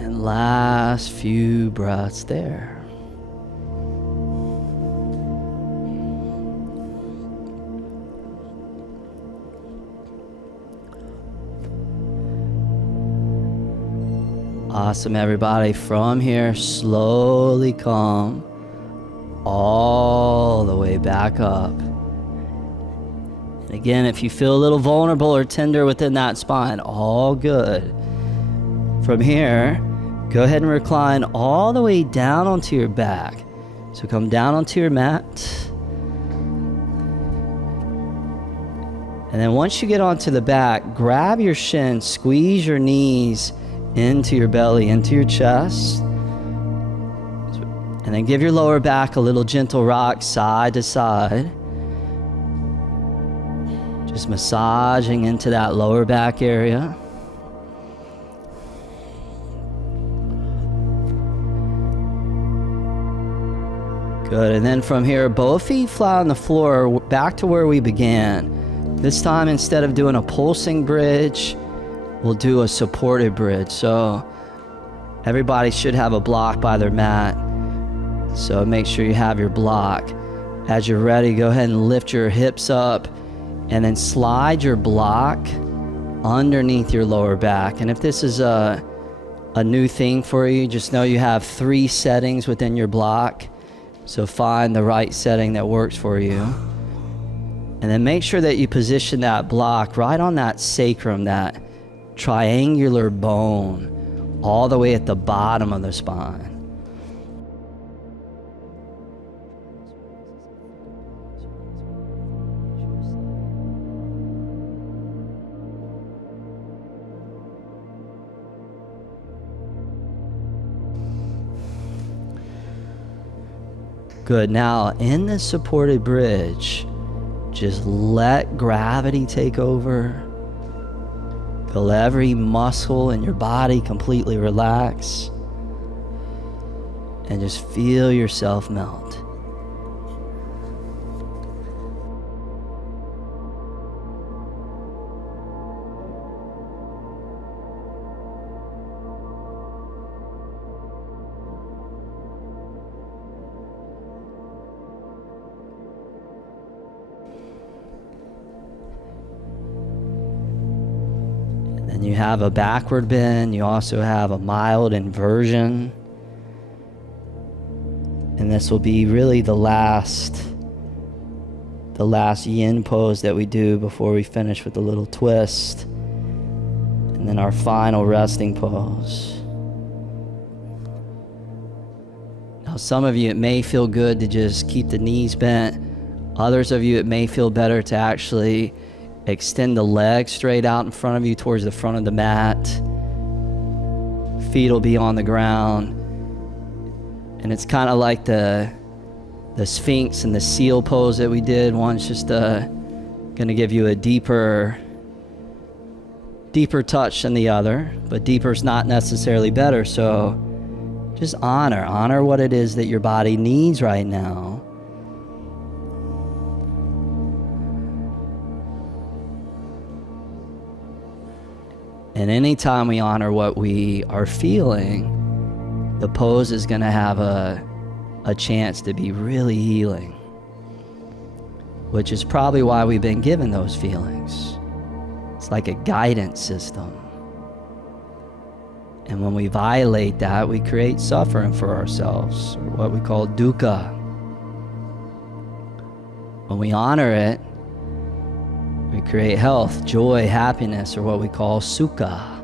Last few breaths there. Awesome, everybody. From here, slowly come all the way back up. And again, if you feel a little vulnerable or tender within that spine, all good. From here, go ahead and recline all the way down onto your back. So come down onto your mat. And then once you get onto the back, grab your shin, squeeze your knees into your belly, into your chest. And then give your lower back a little gentle rock side to side. Just massaging into that lower back area. Good, and then from here, both feet flat on the floor, back to where we began. This time, instead of doing a pulsing bridge, we'll do a supported bridge. So everybody should have a block by their mat. So make sure you have your block. As you're ready, go ahead and lift your hips up and then slide your block underneath your lower back. And if this is a new thing for you, just know you have 3 settings within your block. So find the right setting that works for you. And then make sure that you position that block right on that sacrum, that triangular bone, all the way at the bottom of the spine. Good. Now, in this supported bridge, just let gravity take over. Feel every muscle in your body completely relax. And just feel yourself melt. And you have a backward bend. You also have a mild inversion. And this will be really the last yin pose that we do before we finish with a little twist. And then our final resting pose. Now, some of you, it may feel good to just keep the knees bent. Others of you, it may feel better to actually extend the legs straight out in front of you towards the front of the mat. Feet will be on the ground. And it's kind of like the Sphinx and the seal pose that we did. One's just going to give you a deeper touch than the other, but deeper is not necessarily better. So just honor what it is that your body needs right now. And anytime we honor what we are feeling, the pose is going to have a chance to be really healing, which is probably why we've been given those feelings. It's like a guidance system. And when we violate that, we create suffering for ourselves, or what we call dukkha. When we honor it, we create health, joy, happiness, or what we call sukha.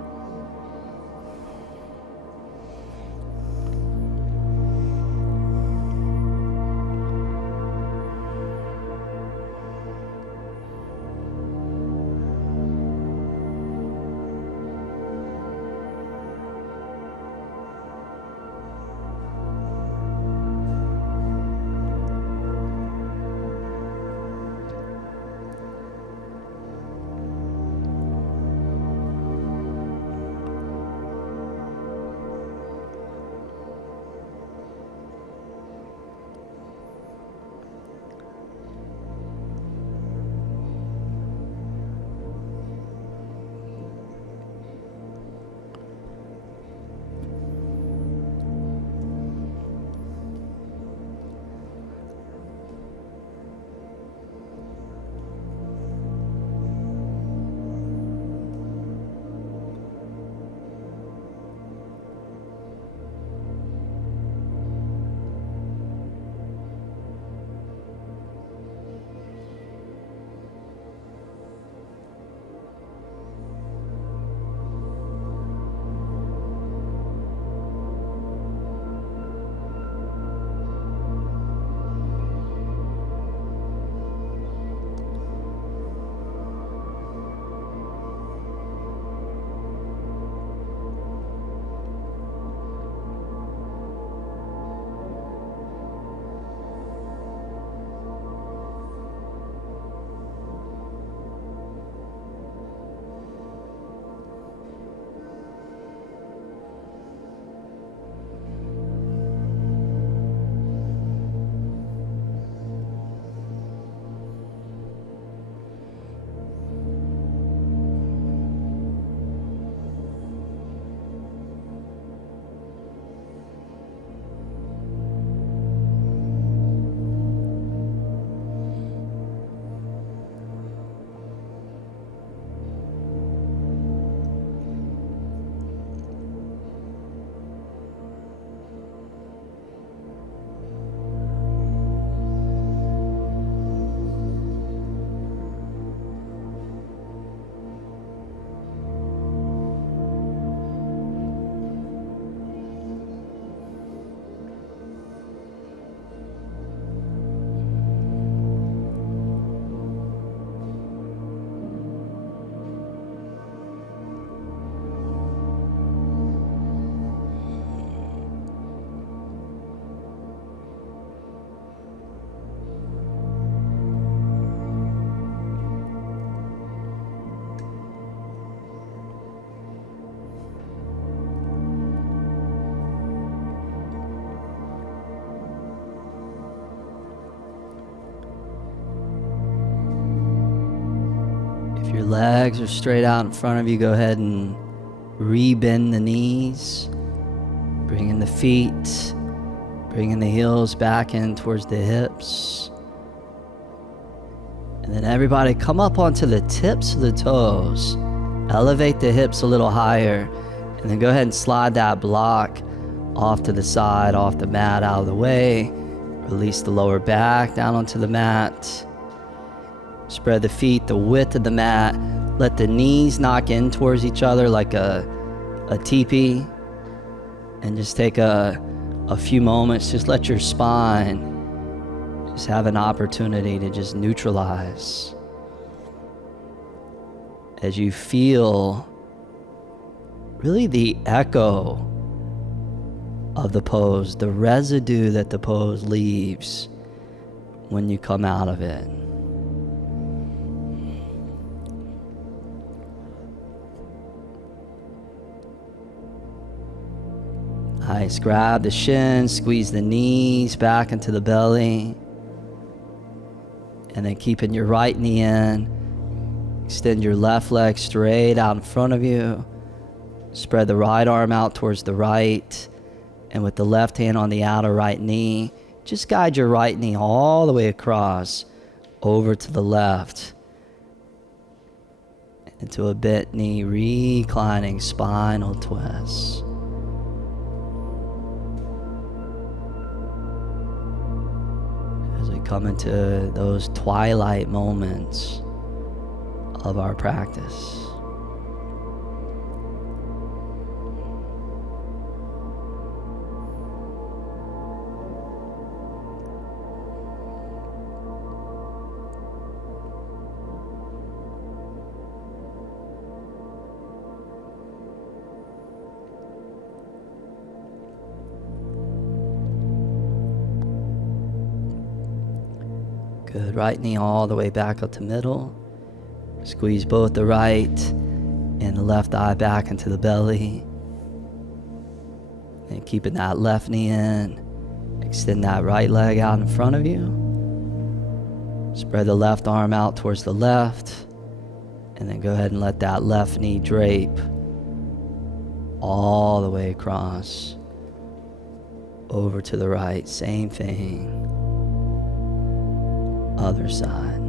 Your legs are straight out in front of you. Go ahead and re-bend the knees, bringing the feet, bringing the heels back in towards the hips. And then everybody come up onto the tips of the toes. Elevate the hips a little higher, and then go ahead and slide that block off to the side, off the mat, out of the way. Release the lower back down onto the mat. Spread the feet the width of the mat. Let the knees knock in towards each other like a teepee. And just take a few moments. Just let your spine just have an opportunity to just neutralize. As you feel really the echo of the pose, the residue that the pose leaves when you come out of it. Nice. Grab the shins, squeeze the knees back into the belly, and then keeping your right knee in. Extend your left leg straight out in front of you. Spread the right arm out towards the right. And with the left hand on the outer right knee, just guide your right knee all the way across over to the left. Into a bent knee, reclining spinal twist. As we come into those twilight moments of our practice. Good. Right knee all the way back up to middle. Squeeze both the right and the left thigh back into the belly. And keeping that left knee in. Extend that right leg out in front of you. Spread the left arm out towards the left. And then go ahead and let that left knee drape all the way across. Over to the right. Same thing. Other side.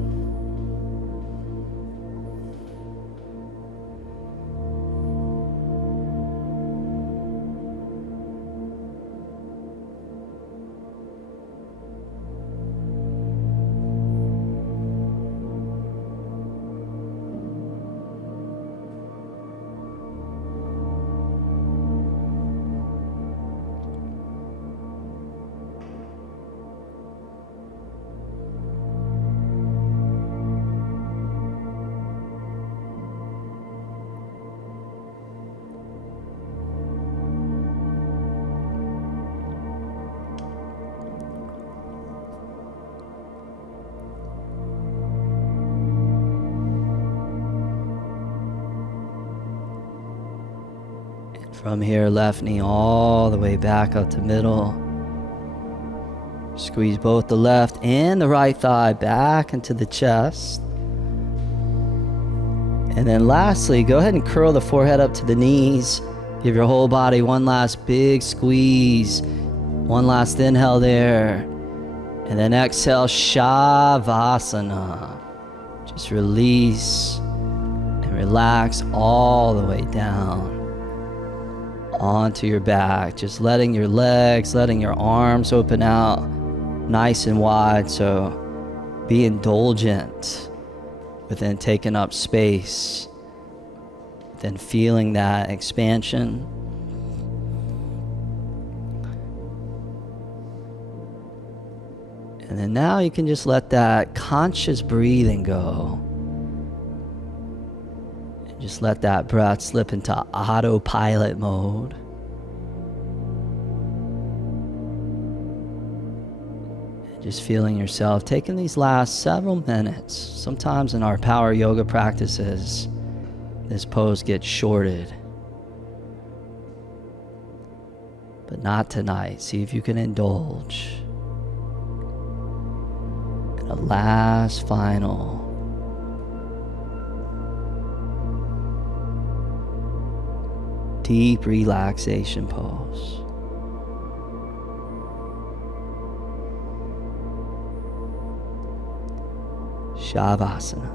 From here, left knee all the way back up to middle. Squeeze both the left and the right thigh back into the chest. And then lastly, go ahead and curl the forehead up to the knees. Give your whole body one last big squeeze. One last inhale there. And then exhale, Shavasana. Just release and relax all the way down onto your back, just letting your legs, letting your arms open out nice and wide. So be indulgent within taking up space, then feeling that expansion. And then now you can just let that conscious breathing go. Just let that breath slip into autopilot mode. And just feeling yourself taking these last several minutes. Sometimes in our power yoga practices, this pose gets shorted. But not tonight. See if you can indulge in a last final deep relaxation pose. Shavasana.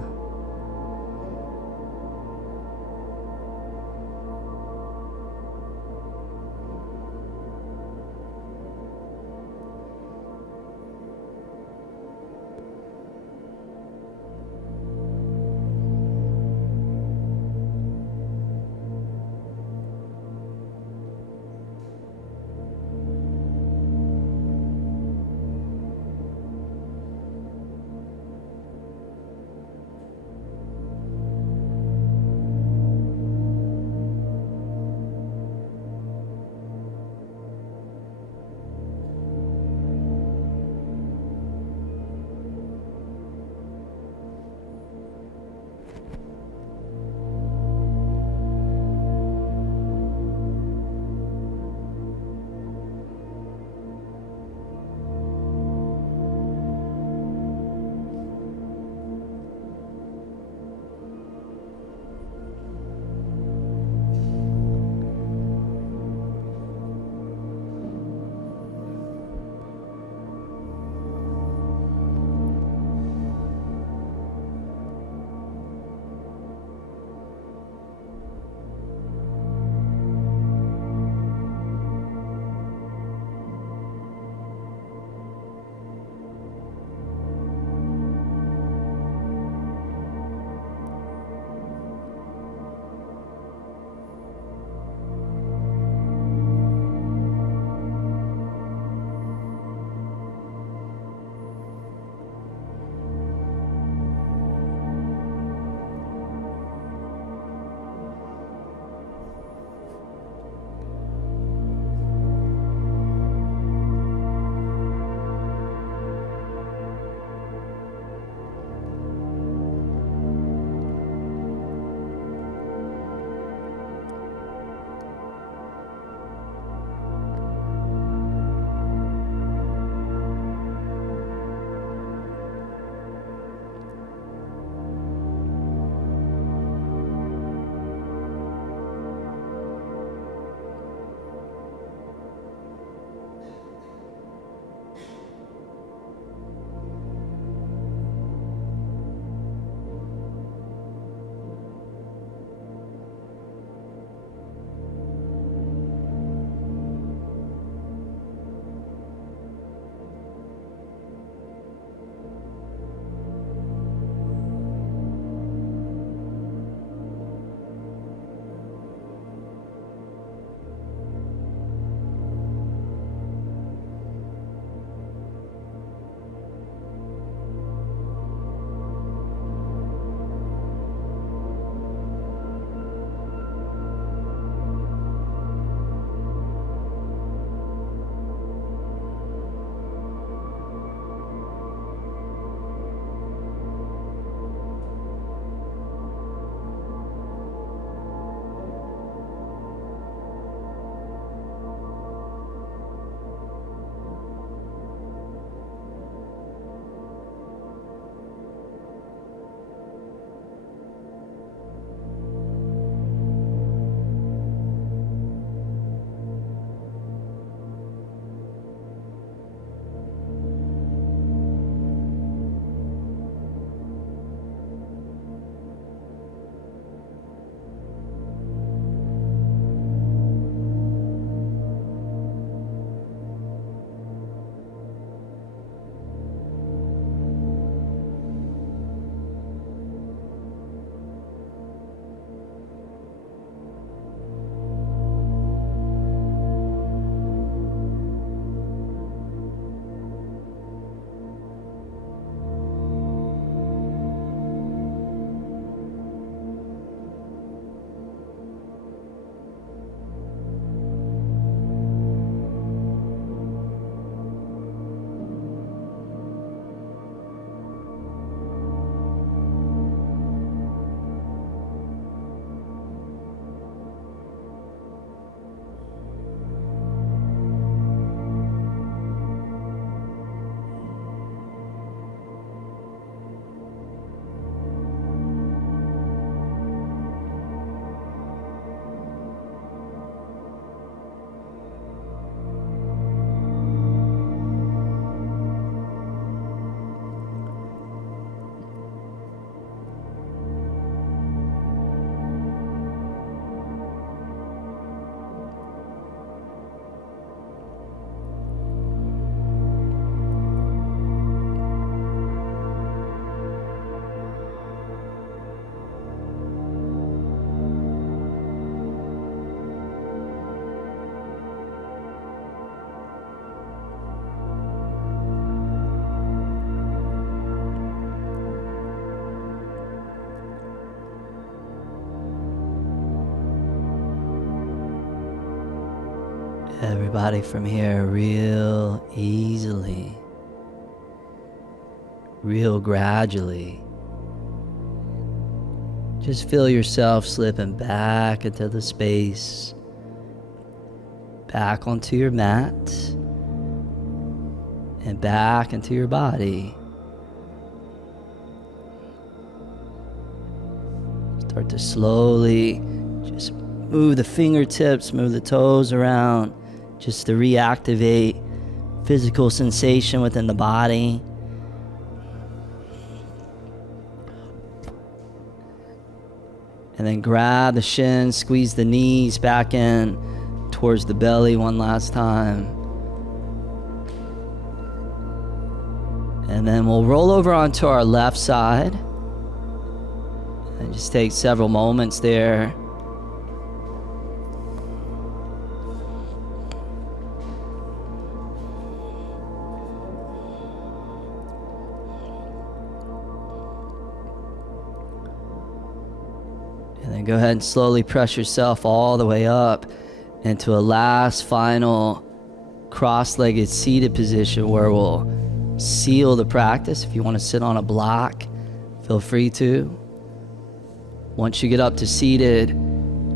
everybody from here real easily, real gradually. Just feel yourself slipping back into the space, back onto your mat, and back into your body. Start to slowly just move the fingertips, move the toes around, just to reactivate physical sensation within the body. And then grab the shins, squeeze the knees back in towards the belly one last time. And then we'll roll over onto our left side. And just take several moments there. And then go ahead and slowly press yourself all the way up into a last final cross-legged seated position where we'll seal the practice. If you want to sit on a block, feel free to. Once you get up to seated,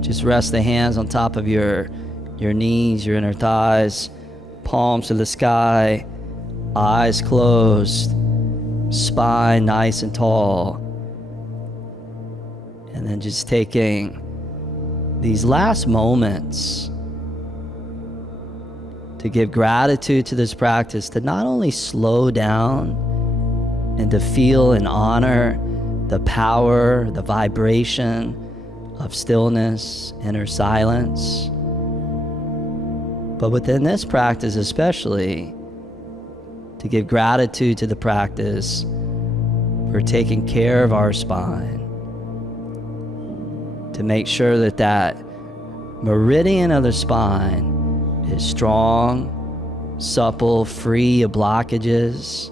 just rest the hands on top of your knees, your inner thighs, palms to the sky, eyes closed, spine nice and tall. And then just taking these last moments to give gratitude to this practice, to not only slow down and to feel and honor the power, the vibration of stillness, inner silence, but within this practice especially, to give gratitude to the practice for taking care of our spine, to make sure that that meridian of the spine is strong, supple, free of blockages,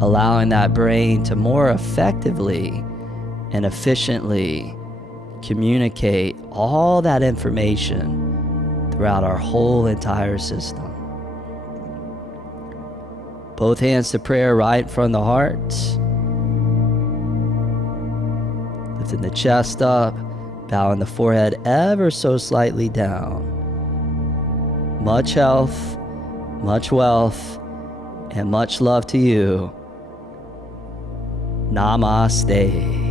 allowing that brain to more effectively and efficiently communicate all that information throughout our whole entire system. Both hands to prayer right in front of the heart. Lifting the chest up, bowing the forehead ever so slightly down. Much health, much wealth, and much love to you. Namaste.